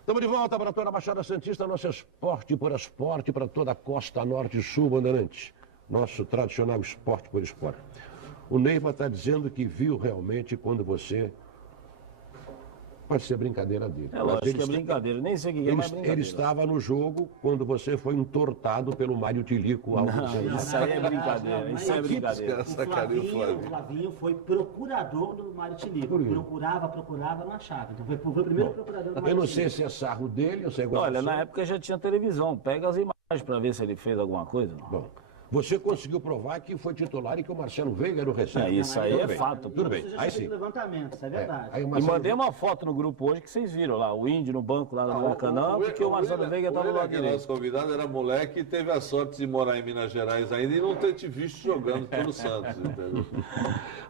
Estamos de volta para toda a Baixada Santista, nosso Esporte por Esporte, para toda a Costa Norte e Sul, Bandeirantes. Nosso tradicional Esporte por Esporte. O Neiva está dizendo que viu realmente quando você... Pode ser brincadeira dele. É lógico que é brincadeira, nem sei o que é, mas brincadeira. Ele estava no jogo quando você foi entortado pelo Mário Tilico. Não, isso aí é brincadeira, isso é brincadeira. O Flavinho foi procurador do Mário Tilico. Procurava, não achava. Então foi o primeiro procurador do Mário Tilico. Eu não sei se é sarro dele ou se é gozação. Olha, na época já tinha televisão. Pega as imagens para ver se ele fez alguma coisa. Bom. Você conseguiu provar que foi titular e que o Marcelo Veiga era o reserva. Isso aí é fato. Tudo bem. Aí sim. Levantamento, isso é verdade. E mandei uma foto no grupo hoje que vocês viram lá, o Índio no banco lá no Maracanã, porque o Marcelo Veiga estava no lado direito. Nosso convidado era moleque e teve a sorte de morar em Minas Gerais ainda e não ter te visto jogando pelo Santos. Entendeu?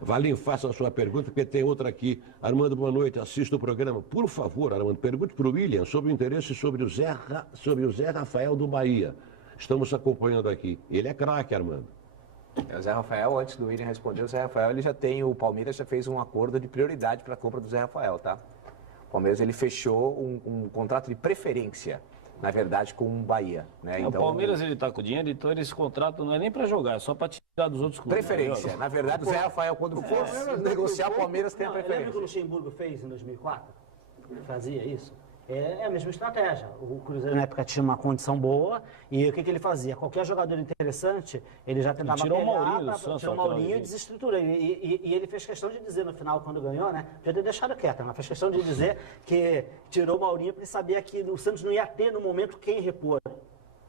Valim, faça a sua pergunta, porque tem outra aqui. Armando, boa noite, assista o programa. Por favor, Armando, pergunte para o William sobre o interesse sobre o Zé Rafael do Bahia. Estamos acompanhando aqui. Ele é craque, Armando. O Zé Rafael, antes do William responder, o Zé Rafael, o Palmeiras já fez um acordo de prioridade para a compra do Zé Rafael, tá? O Palmeiras, ele fechou um contrato de preferência, na verdade, com o Bahia, né? Então, o Palmeiras, ele tá com dinheiro, então esse contrato não é nem para jogar, é só para tirar dos outros clubes. Preferência. Na verdade, o Zé Rafael, quando for negociar, o Palmeiras tem a preferência. Lembra que o Luxemburgo fez em 2004? Fazia isso? É a mesma estratégia. O Cruzeiro na época tinha uma condição boa e o que ele fazia? Qualquer jogador interessante, ele já tentava tirou pegar, o Maurinho e desestrutura. E ele fez questão de dizer no final, quando ganhou, né? Podia ter deixado quieto, mas fez questão de dizer que tirou o Maurinho porque sabia que o Santos não ia ter no momento quem repor.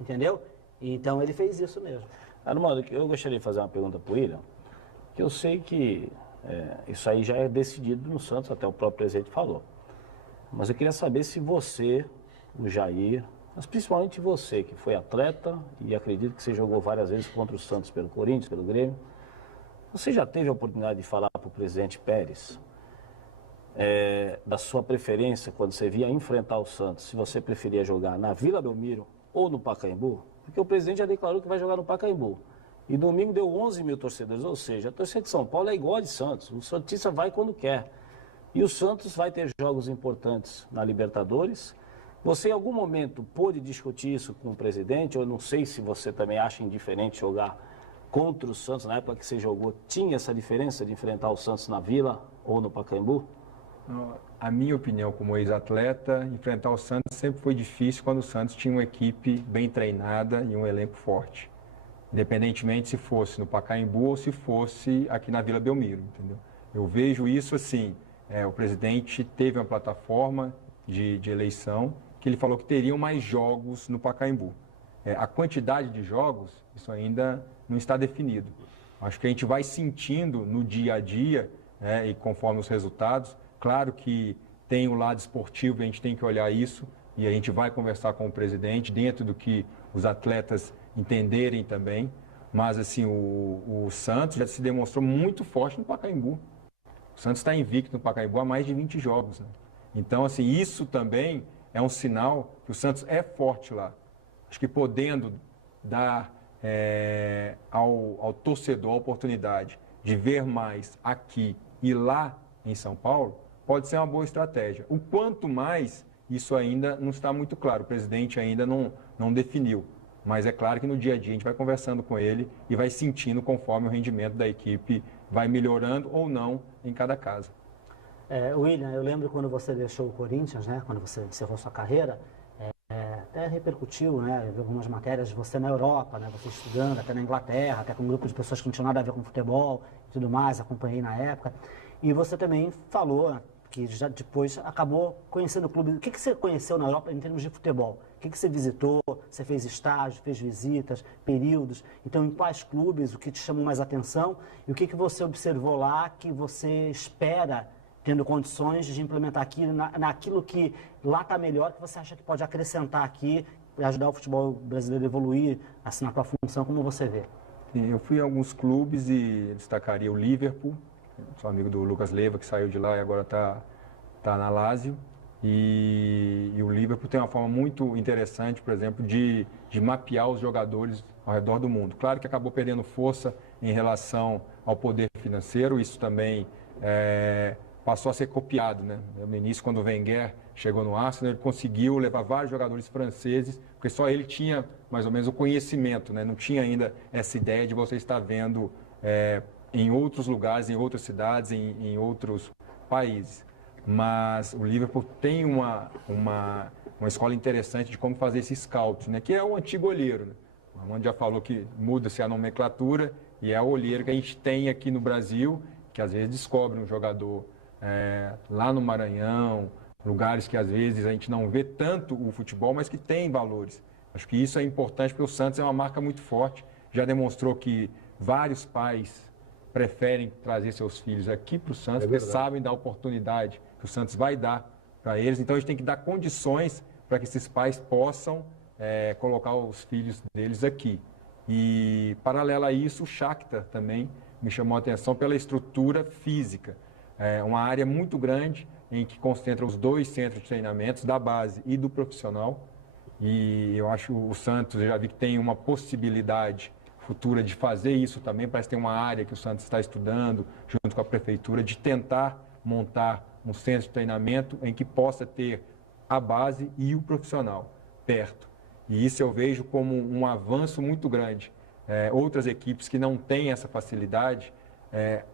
Entendeu? Então ele fez isso mesmo. Armando, eu gostaria de fazer uma pergunta para o William, que eu sei que isso aí já é decidido no Santos, até o próprio presidente falou. Mas eu queria saber se você, o Jair, mas principalmente você, que foi atleta e acredito que você jogou várias vezes contra o Santos pelo Corinthians, pelo Grêmio, você já teve a oportunidade de falar para o presidente Pérez da sua preferência quando você via enfrentar o Santos, se você preferia jogar na Vila Belmiro ou no Pacaembu? Porque o presidente já declarou que vai jogar no Pacaembu. E domingo deu 11 mil torcedores, ou seja, a torcida de São Paulo é igual a de Santos, o santista vai quando quer. E o Santos vai ter jogos importantes na Libertadores. Você em algum momento pôde discutir isso com o presidente? Eu não sei se você também acha indiferente jogar contra o Santos. Na época que você jogou, tinha essa diferença de enfrentar o Santos na Vila ou no Pacaembu? A minha opinião como ex-atleta, enfrentar o Santos sempre foi difícil quando o Santos tinha uma equipe bem treinada e um elenco forte. Independentemente se fosse no Pacaembu ou se fosse aqui na Vila Belmiro, entendeu? Eu vejo isso assim... o presidente teve uma plataforma de eleição que ele falou que teriam mais jogos no Pacaembu. A quantidade de jogos, isso ainda não está definido. Acho que a gente vai sentindo no dia a dia, né, e conforme os resultados. Claro que tem o lado esportivo, a gente tem que olhar isso e a gente vai conversar com o presidente dentro do que os atletas entenderem também. Mas assim, o Santos já se demonstrou muito forte no Pacaembu. O Santos está invicto no Pacaembu há mais de 20 jogos, né? Então, assim, isso também é um sinal que o Santos é forte lá. Acho que podendo dar ao torcedor a oportunidade de ver mais aqui e lá em São Paulo, pode ser uma boa estratégia. O quanto mais, isso ainda não está muito claro. O presidente ainda não definiu. Mas é claro que no dia a dia a gente vai conversando com ele e vai sentindo conforme o rendimento da equipe vai melhorando ou não em cada caso. William, eu lembro quando você deixou o Corinthians, né, quando você encerrou sua carreira, até repercutiu, né, algumas matérias de você na Europa, né, você estudando, até na Inglaterra, até com um grupo de pessoas que não tinham nada a ver com futebol e tudo mais, acompanhei na época. E você também falou que já depois acabou conhecendo o clube. O que você conheceu na Europa em termos de futebol? O que você visitou? Você fez estágio, fez visitas, períodos? Então, em quais clubes? O que te chamou mais atenção? E o que você observou lá que você espera, tendo condições de implementar aqui naquilo que lá está melhor, que você acha que pode acrescentar aqui e ajudar o futebol brasileiro a evoluir, assim, na tua função, como você vê? Eu fui a alguns clubes e destacaria o Liverpool. Sou amigo do Lucas Leiva, que saiu de lá e agora está na Lazio. E o Liverpool tem uma forma muito interessante, por exemplo, de mapear os jogadores ao redor do mundo. Claro que acabou perdendo força em relação ao poder financeiro, isso também passou a ser copiado, né? No início, quando o Wenger chegou no Arsenal, ele conseguiu levar vários jogadores franceses, porque só ele tinha mais ou menos o conhecimento, né? Não tinha ainda essa ideia de você estar vendo em outros lugares, em outras cidades, em outros países. Mas o Liverpool tem uma escola interessante de como fazer esse scout, né? Que é o antigo olheiro, né? O Armando já falou que muda-se a nomenclatura e é o olheiro que a gente tem aqui no Brasil, que às vezes descobre um jogador lá no Maranhão, lugares que às vezes a gente não vê tanto o futebol, mas que tem valores. Acho que isso é importante porque o Santos é uma marca muito forte, já demonstrou que vários pais preferem trazer seus filhos aqui para o Santos, porque sabem da oportunidade que o Santos vai dar para eles. Então, a gente tem que dar condições para que esses pais possam colocar os filhos deles aqui. E, paralelo a isso, o Shakhtar também me chamou a atenção pela estrutura física. É uma área muito grande em que concentra os dois centros de treinamentos, da base e do profissional. E eu acho o Santos, eu já vi que tem uma possibilidade futura de fazer isso também. Parece que tem uma área que o Santos está estudando, junto com a prefeitura, de tentar montar um centro de treinamento em que possa ter a base e o profissional perto. E isso eu vejo como um avanço muito grande. Outras equipes que não têm essa facilidade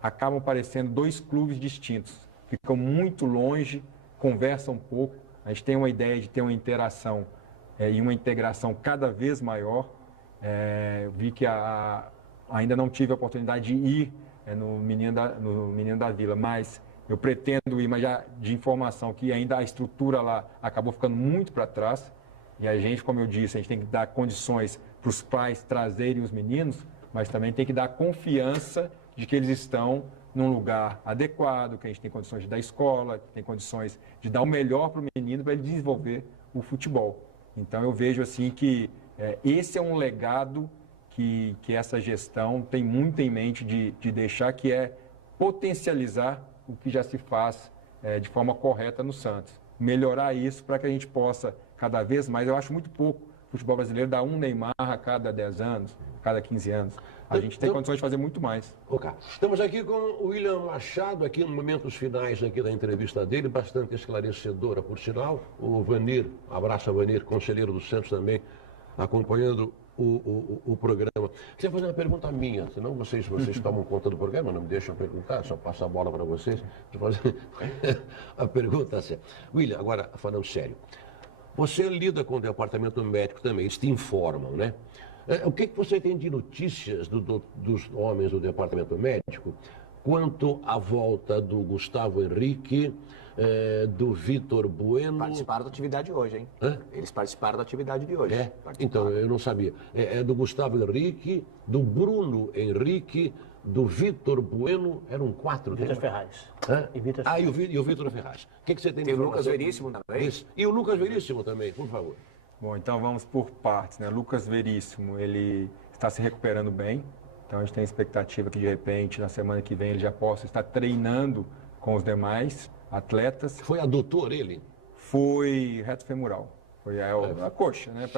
acabam parecendo dois clubes distintos. Ficam muito longe, conversam pouco. A gente tem uma ideia de ter uma interação e uma integração cada vez maior. Eu vi que ainda não tive a oportunidade de ir no Menino da Vila, mas eu pretendo ir, mas já de informação que ainda a estrutura lá acabou ficando muito para trás. E a gente, como eu disse, a gente tem que dar condições para os pais trazerem os meninos, mas também tem que dar confiança de que eles estão num lugar adequado, que a gente tem condições de dar escola, que tem condições de dar o melhor para o menino para ele desenvolver o futebol. Então eu vejo assim que esse é um legado que essa gestão tem muito em mente de deixar, que é potencializar o que já se faz de forma correta no Santos. Melhorar isso para que a gente possa cada vez mais, eu acho muito pouco o futebol brasileiro dar um Neymar a cada 10 anos, a cada 15 anos. A gente tem condições de fazer muito mais. Estamos aqui com o William Machado, aqui nos momentos finais aqui da entrevista dele, bastante esclarecedora, por sinal. O Vanir, abraço a Vanir, conselheiro do Santos também, acompanhando o programa. Queria fazer uma pergunta minha, senão vocês tomam conta do programa, não me deixam perguntar, só passo a bola para vocês. Fazer a pergunta assim. William, agora falando sério, você lida com o departamento médico também, eles te informam, né? O que você tem de notícias dos homens do departamento médico quanto à volta do Gustavo Henrique, do Vitor Bueno? Participaram da atividade hoje, hein? Eles participaram da atividade de hoje. Então, eu não sabia. Do Gustavo Henrique, do Bruno Henrique, do Vitor Bueno, eram 4. Vitor Ferraz. Hã? E Vitor e o Vitor Ferraz. O que você tem de Tem o Lucas informação Veríssimo também. desse? E o Lucas Veríssimo também, por favor. Bom, então vamos por partes, né? Lucas Veríssimo, ele está se recuperando bem, então a gente tem expectativa que de repente na semana que vem ele já possa estar treinando com os demais atletas. Foi adutor ele? Foi reto femoral, foi a coxa, né?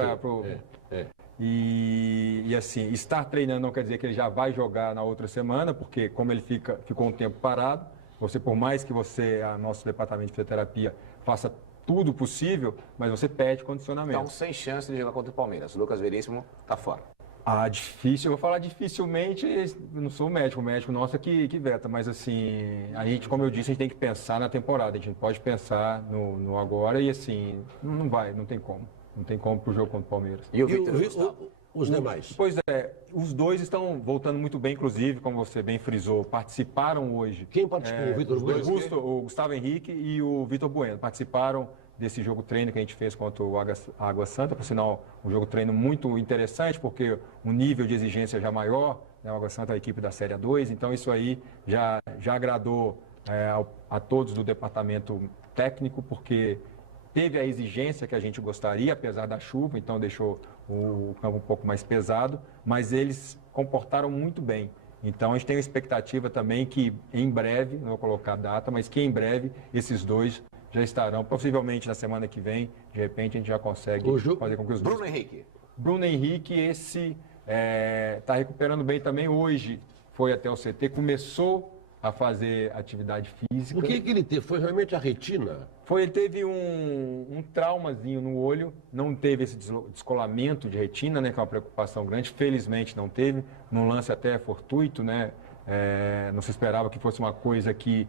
E assim, estar treinando não quer dizer que ele já vai jogar na outra semana, porque como ele ficou um tempo parado, você, por mais que nosso departamento de fisioterapia faça tudo possível, mas você perde condicionamento. Então, sem chance de jogar contra o Palmeiras. O Lucas Veríssimo está fora. Difícil, eu vou falar dificilmente, eu não sou o médico nosso é que veta, mas assim, a gente, como eu disse, a gente tem que pensar na temporada, a gente não pode pensar no agora e assim, não tem como. Não tem como pro jogo contra o Palmeiras. E o Vitor? Os demais? Pois é, os dois estão voltando muito bem, inclusive, como você bem frisou, participaram hoje. Quem participou? O Vitor Bueno? O Gustavo Henrique e o Vitor Bueno participaram desse jogo treino que a gente fez contra o Água Santa, por sinal, um jogo treino muito interessante, porque o nível de exigência já maior, né? O Água Santa é a equipe da Série A2, então isso aí já agradou a todos do departamento técnico, porque teve a exigência que a gente gostaria, apesar da chuva, então deixou o campo um pouco mais pesado, mas eles comportaram muito bem. Então a gente tem uma expectativa também que em breve, não vou colocar data, mas que em breve esses dois já estarão, possivelmente na semana que vem, de repente a gente já consegue fazer com que os dois... Bruno Henrique, esse está recuperando bem também hoje, foi até o CT, começou a fazer atividade física. O que ele teve? Foi realmente a retina? Ele teve um traumazinho no olho, não teve esse descolamento de retina, né, que é uma preocupação grande, felizmente não teve, num lance até fortuito, né, não se esperava que fosse uma coisa que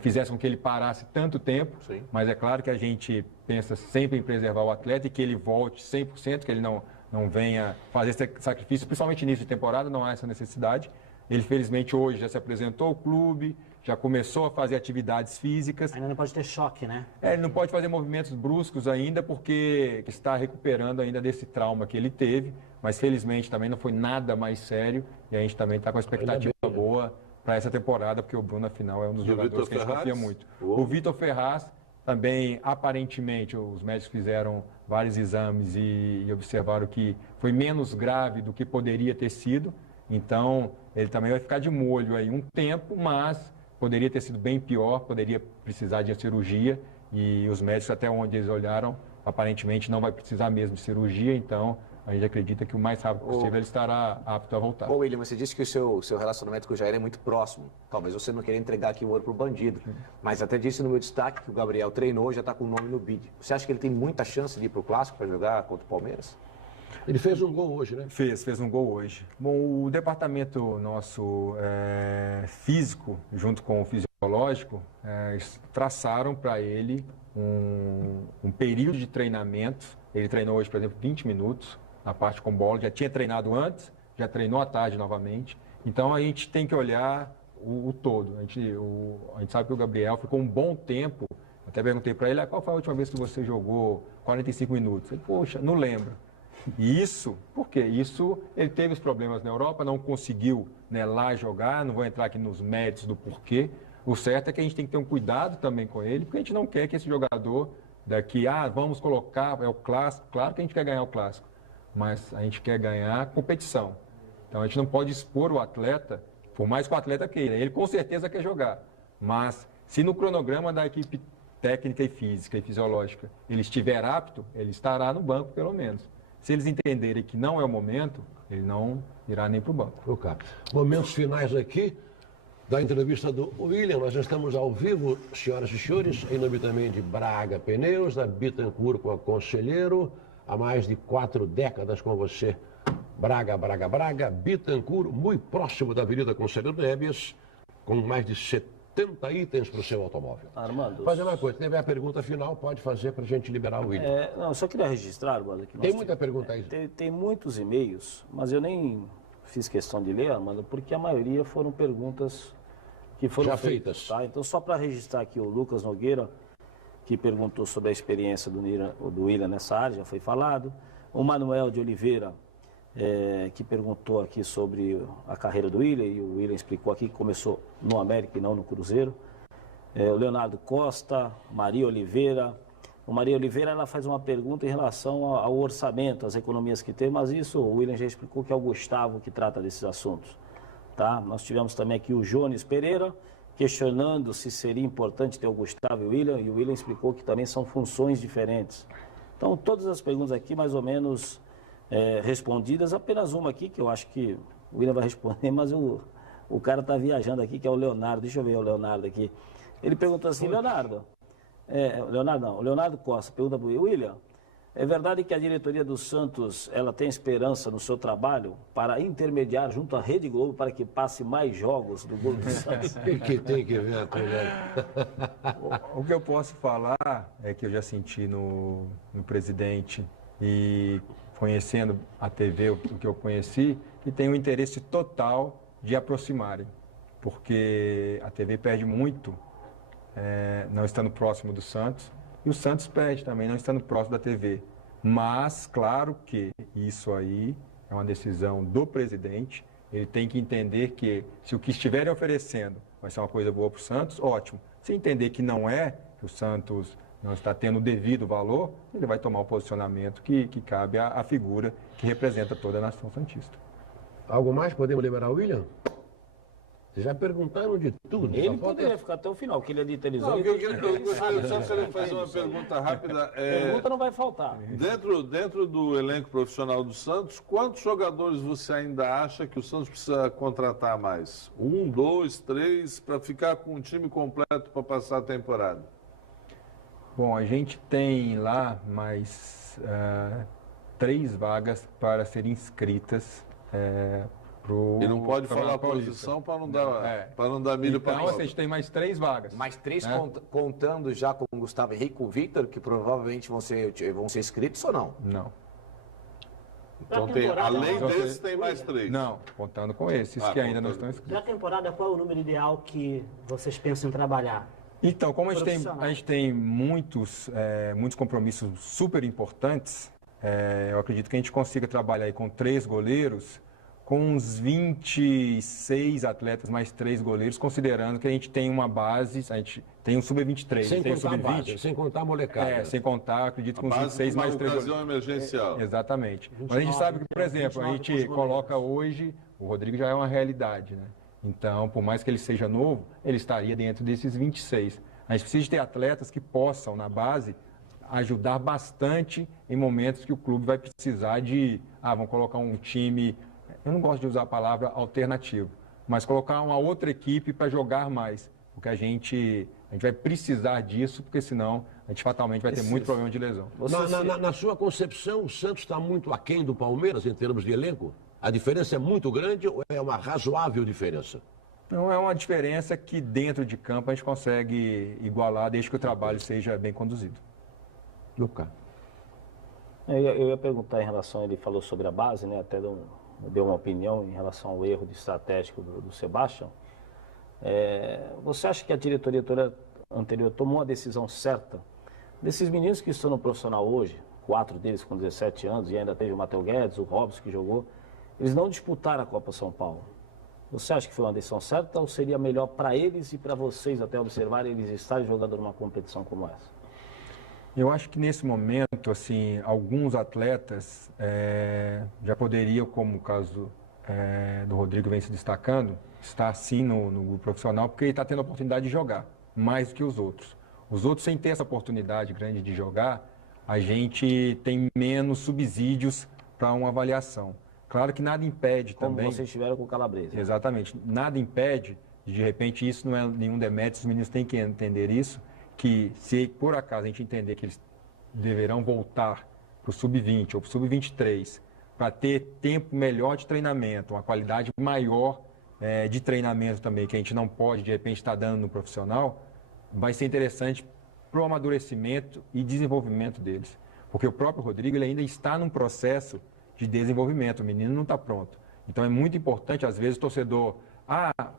fizesse com que ele parasse tanto tempo, sim, mas é claro que a gente pensa sempre em preservar o atleta e que ele volte 100%, que ele não venha fazer esse sacrifício, principalmente início de temporada, não há essa necessidade. Ele, felizmente, hoje já se apresentou ao clube, já começou a fazer atividades físicas. Ainda não pode ter choque, né? Ele não pode fazer movimentos bruscos ainda, porque está recuperando ainda desse trauma que ele teve, mas felizmente também não foi nada mais sério e a gente também está com a expectativa boa para essa temporada, porque o Bruno, afinal, é um dos jogadores que a gente confia muito. O Vitor Ferraz também, aparentemente, os médicos fizeram vários exames e observaram que foi menos grave do que poderia ter sido. Então, ele também vai ficar de molho aí um tempo, mas poderia ter sido bem pior, poderia precisar de cirurgia e os médicos, até onde eles olharam, aparentemente não vai precisar mesmo de cirurgia, então a gente acredita que o mais rápido possível ele estará apto a voltar. William, você disse que o seu relacionamento com o Jair é muito próximo. Talvez você não queira entregar aqui o ouro para o bandido, mas até disse no meu destaque que o Gabriel treinou, já está com o nome no bid. Você acha que ele tem muita chance de ir para o Clássico para jogar contra o Palmeiras? Ele fez um gol hoje, né? Fez um gol hoje. Bom, o departamento nosso físico, junto com o fisiológico, traçaram para ele um período de treinamento. Ele treinou hoje, por exemplo, 20 minutos na parte com bola. Já tinha treinado antes, já treinou à tarde novamente. Então, a gente tem que olhar o todo. A gente sabe que o Gabriel ficou um bom tempo. Até perguntei para ele, qual foi a última vez que você jogou 45 minutos? Ele, poxa, não lembro. E por quê? Ele teve os problemas na Europa, não conseguiu, né, lá jogar, não vou entrar aqui nos méritos do porquê. O certo é que a gente tem que ter um cuidado também com ele, porque a gente não quer que esse jogador daqui, vamos colocar, é o clássico, claro que a gente quer ganhar o clássico, mas a gente quer ganhar competição. Então a gente não pode expor o atleta, por mais que o atleta queira, ele com certeza quer jogar, mas se no cronograma da equipe técnica e física e fisiológica ele estiver apto, ele estará no banco pelo menos. Se eles entenderem que não é o momento, ele não irá nem para o banco. Momentos finais aqui da entrevista do William. Nós estamos ao vivo, senhoras e senhores, em nome também de Braga Pneus, da Bittencourt com a Conselheiro, há mais de 4 décadas com você. Braga, Bittencourt, muito próximo da Avenida Conselheiro Neves, com mais de 70 itens para o seu automóvel. Armando... Fazer uma coisa, se tiver a pergunta final, pode fazer para a gente liberar o William. Eu só queria registrar, Armando, que tem muita pergunta aí. Tem muitos e-mails, mas eu nem fiz questão de ler, Armando, porque a maioria foram perguntas que foram já feitas. Tá? Então, só para registrar aqui, o Lucas Nogueira, que perguntou sobre a experiência do William nessa área, já foi falado. O Manuel de Oliveira que perguntou aqui sobre a carreira do William, e o William explicou aqui que começou no América e não no Cruzeiro. O Leonardo Costa, Maria Oliveira. O Maria Oliveira, ela faz uma pergunta em relação ao orçamento, às economias que tem, mas isso o William já explicou que é o Gustavo que trata desses assuntos. Tá? Nós tivemos também aqui o Jones Pereira, questionando se seria importante ter o Gustavo e o William explicou que também são funções diferentes. Então, todas as perguntas aqui, mais ou menos respondidas, apenas uma aqui, que eu acho que o William vai responder, mas o cara está viajando aqui, que é o Leonardo. Deixa eu ver o Leonardo aqui. Ele perguntou assim, o Leonardo Costa pergunta para o William, é verdade que a diretoria do Santos, ela tem esperança no seu trabalho para intermediar junto à Rede Globo para que passe mais jogos do gol do Santos? O que tem que ver com ele? O que eu posso falar é que eu já senti no presidente e conhecendo a TV, o que eu conheci, que tem um interesse total de aproximarem, porque a TV perde muito não estando próximo do Santos, e o Santos perde também não estando próximo da TV. Mas, claro que isso aí é uma decisão do presidente, ele tem que entender que se o que estiverem oferecendo vai ser uma coisa boa para o Santos, ótimo. Se entender que não é, que o Santos não está tendo o devido valor, ele vai tomar o posicionamento que cabe à figura que representa toda a nação santista. Algo mais? Podemos liberar o William? Vocês já perguntaram de tudo. Ele poderia ficar até o final, porque ele é de televisão. Não, eu gostaria só de fazer uma pergunta rápida. Pergunta não vai faltar. Dentro do elenco profissional do Santos, quantos jogadores você ainda acha que o Santos precisa contratar mais? 1, 2, 3, para ficar com um time completo para passar a temporada? Bom, a gente tem lá mais 3 vagas para serem inscritas E não pode falar a posição para não dar milho para Então, vocês têm mais 3 vagas. Mais 3 contando já com o Gustavo Henrique e com o Victor, que provavelmente vão ser inscritos ou não? Não. Então, além desses, tem mais 3? Não, contando com esses que ainda não estão inscritos. Da temporada, qual é o número ideal que vocês pensam em trabalhar? Então, como a gente tem muitos compromissos super importantes, eu acredito que a gente consiga trabalhar aí com 3 goleiros, com uns 26 atletas, mais 3 goleiros, considerando que a gente tem uma base, a gente tem um sub-23, sem tem contar sub-20. Base, sem contar a molecada. Sem contar, acredito, com uns 26 mais 3 goleiros. Ocasião emergencial. Exatamente. Mas a gente sabe que, por exemplo, a gente coloca hoje, o Rodrigo já é uma realidade, né? Então, por mais que ele seja novo, ele estaria dentro desses 26. A gente precisa ter atletas que possam, na base, ajudar bastante em momentos que o clube vai precisar de, vamos colocar um time, eu não gosto de usar a palavra alternativo, mas colocar uma outra equipe para jogar mais, porque a gente vai precisar disso, porque senão a gente fatalmente vai ter muito problema de lesão. Na sua concepção, o Santos está muito aquém do Palmeiras em termos de elenco? A diferença é muito grande ou é uma razoável diferença? Não, é uma diferença que dentro de campo a gente consegue igualar desde que o trabalho seja bem conduzido. Lucas. Eu ia perguntar em relação, ele falou sobre a base, né? Até deu uma opinião em relação ao erro de estratégico do Sebastião. Você acha que a diretoria anterior tomou a decisão certa desses meninos que estão no profissional hoje, 4 deles com 17 anos, e ainda teve o Matheus Guedes, o Robson que jogou, eles não disputaram a Copa São Paulo? Você acha que foi uma decisão certa ou seria melhor para eles e para vocês até observarem eles estarem jogando numa competição como essa? Eu acho que nesse momento, assim, alguns atletas já poderiam, como o caso do Rodrigo vem se destacando, estar assim no grupo profissional, porque ele está tendo a oportunidade de jogar, mais do que os outros. Os outros, sem ter essa oportunidade grande de jogar, a gente tem menos subsídios para uma avaliação. Claro que nada impede também... Como vocês tiveram com o Calabresa. Exatamente. Nada impede, de repente, isso não é nenhum demérito, os meninos têm que entender isso, que se por acaso a gente entender que eles deverão voltar para o sub-20 ou para o sub-23 para ter tempo melhor de treinamento, uma qualidade maior de treinamento também, que a gente não pode, de repente, estar dando no profissional, vai ser interessante para o amadurecimento e desenvolvimento deles. Porque o próprio Rodrigo ele ainda está num processo de desenvolvimento, o menino não está pronto. Então é muito importante, às vezes, o torcedor,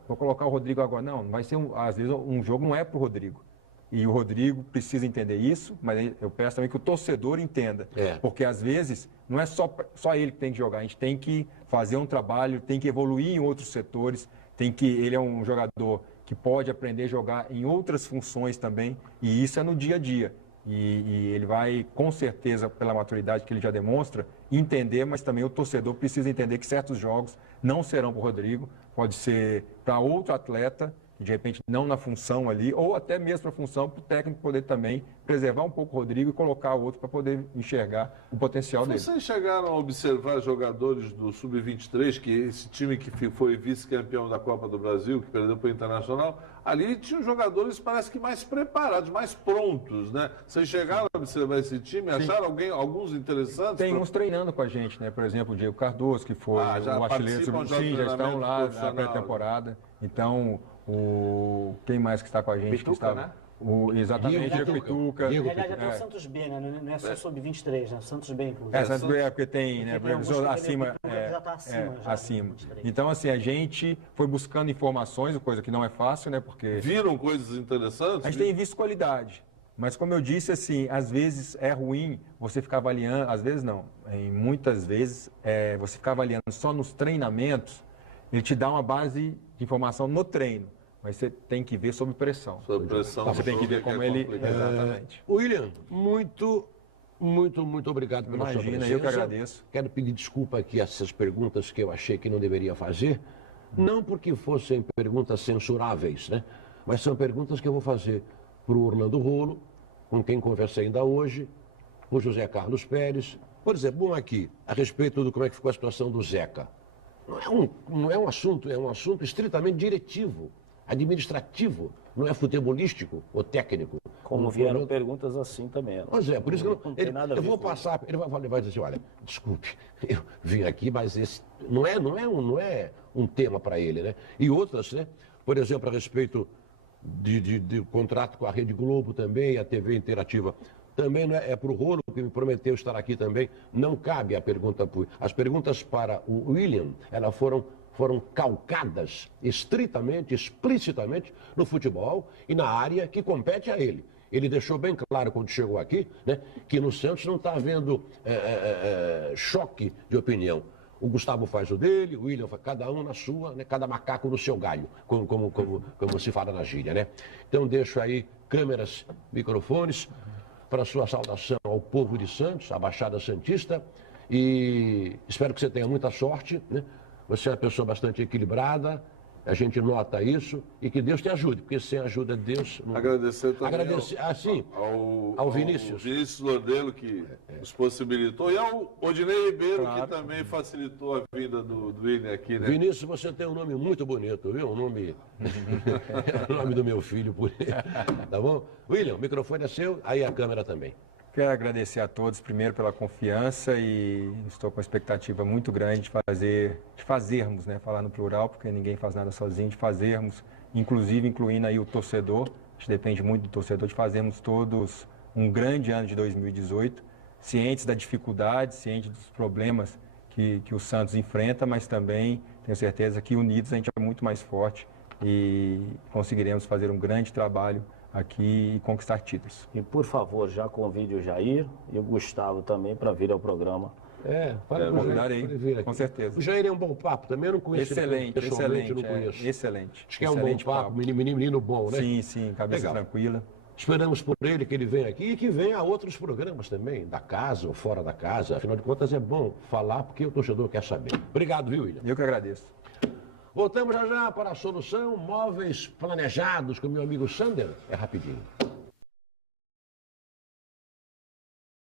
vou colocar o Rodrigo agora. Não vai ser, às vezes, um jogo não é para o Rodrigo. E o Rodrigo precisa entender isso, mas eu peço também que o torcedor entenda. Porque, às vezes, não é só ele que tem que jogar. A gente tem que fazer um trabalho, tem que evoluir em outros setores. Ele é um jogador que pode aprender a jogar em outras funções também. E isso é no dia a dia. E ele vai, com certeza, pela maturidade que ele já demonstra, entender, mas também o torcedor precisa entender que certos jogos não serão para o Rodrigo. Pode ser para outro atleta, de repente não na função ali, ou até mesmo para a função, para o técnico poder também preservar um pouco o Rodrigo e colocar o outro para poder enxergar o potencial dele. Vocês chegaram a observar jogadores do Sub-23, que esse time que foi vice-campeão da Copa do Brasil, que perdeu para o Internacional, ali tinham jogadores, parece que mais preparados, mais prontos, né? Vocês chegaram a observar esse time, acharam alguns interessantes? Tem uns treinando com a gente, né? Por exemplo, o Diego Cardoso, que foi o artilheiro sub-20, já estão lá na pré-temporada. Então, quem mais que está com a gente? Pituca, que está, né? Exatamente, Diego Pituca. Na verdade, até o Santos B, né? Não é só Sub-23, né? O Santos B, inclusive. Santos B é porque tem, né? Acima. Já está acima. Acima. Então, assim, a gente foi buscando informações, coisa que não é fácil, né? Porque... Viram coisas interessantes? A gente tem visto qualidade. Mas, como eu disse, assim, às vezes é ruim você ficar avaliando, às vezes não, muitas vezes você ficar avaliando só nos treinamentos, ele te dá uma base de informação no treino. Mas você tem que ver sob pressão. Sob pressão. Você tem que ver como ele... Exatamente. William, muito obrigado pela sua presença. Eu que agradeço. Quero pedir desculpa aqui a essas perguntas que eu achei que não deveria fazer. Não porque fossem perguntas censuráveis, né? Mas são perguntas que eu vou fazer para o Orlando Rolo, com quem conversei ainda hoje, o José Carlos Pérez. Por exemplo, aqui, a respeito do como é que ficou a situação do Zeca. Não é um assunto estritamente diretivo, administrativo, não é futebolístico ou técnico. Como vieram perguntas assim também. Pois é, por isso que eu vou ver passar, ele vai dizer assim, olha, desculpe, eu vim aqui, mas esse não é um tema para ele, né? E outras, né? Por exemplo, a respeito de contrato com a Rede Globo também, a TV Interativa. Também não é para o Rolo, que me prometeu estar aqui também, não cabe a pergunta. As perguntas para o William, elas foram calcadas estritamente, explicitamente no futebol e na área que compete a ele. Ele deixou bem claro quando chegou aqui, né, que no Santos não está havendo choque de opinião. O Gustavo faz o dele, o William faz cada um na sua, né, cada macaco no seu galho, como se fala na gíria, né? Então deixo aí câmeras, microfones, para a sua saudação ao povo de Santos, à Baixada Santista, e espero que você tenha muita sorte, né? Você é uma pessoa bastante equilibrada, a gente nota isso, e que Deus te ajude, porque sem a ajuda de Deus... Não... Agradecer também ao Vinícius. Ao Vinícius Lordelo, que nos possibilitou, e ao Odinei Ribeiro, que também facilitou a vida do William aqui, né? Vinícius, você tem um nome muito bonito, viu? O nome do meu filho, tá bom? William, o microfone é seu, aí a câmera também. Quero agradecer a todos, primeiro, pela confiança e estou com uma expectativa muito grande de fazermos, né? Falar no plural, porque ninguém faz nada sozinho, de fazermos, inclusive incluindo aí o torcedor, a gente depende muito do torcedor, de fazermos todos um grande ano de 2018, cientes da dificuldade, cientes dos problemas que o Santos enfrenta, mas também tenho certeza que unidos a gente é muito mais forte e conseguiremos fazer um grande trabalho aqui e conquistar títulos. E, por favor, já convide o Jair e o Gustavo também para vir ao programa. Convidarei, com certeza. O Jair é um bom papo também, eu não conheço ele pessoalmente, não conheço. Excelente. Acho que é um bom papo, menino bom, né? Sim, cabeça tranquila. Esperamos por ele que ele venha aqui e que venha a outros programas também, da casa ou fora da casa. Afinal de contas, é bom falar porque o torcedor quer saber. Obrigado, viu, William? Eu que agradeço. Voltamos já para a solução móveis planejados com meu amigo Sander. É rapidinho.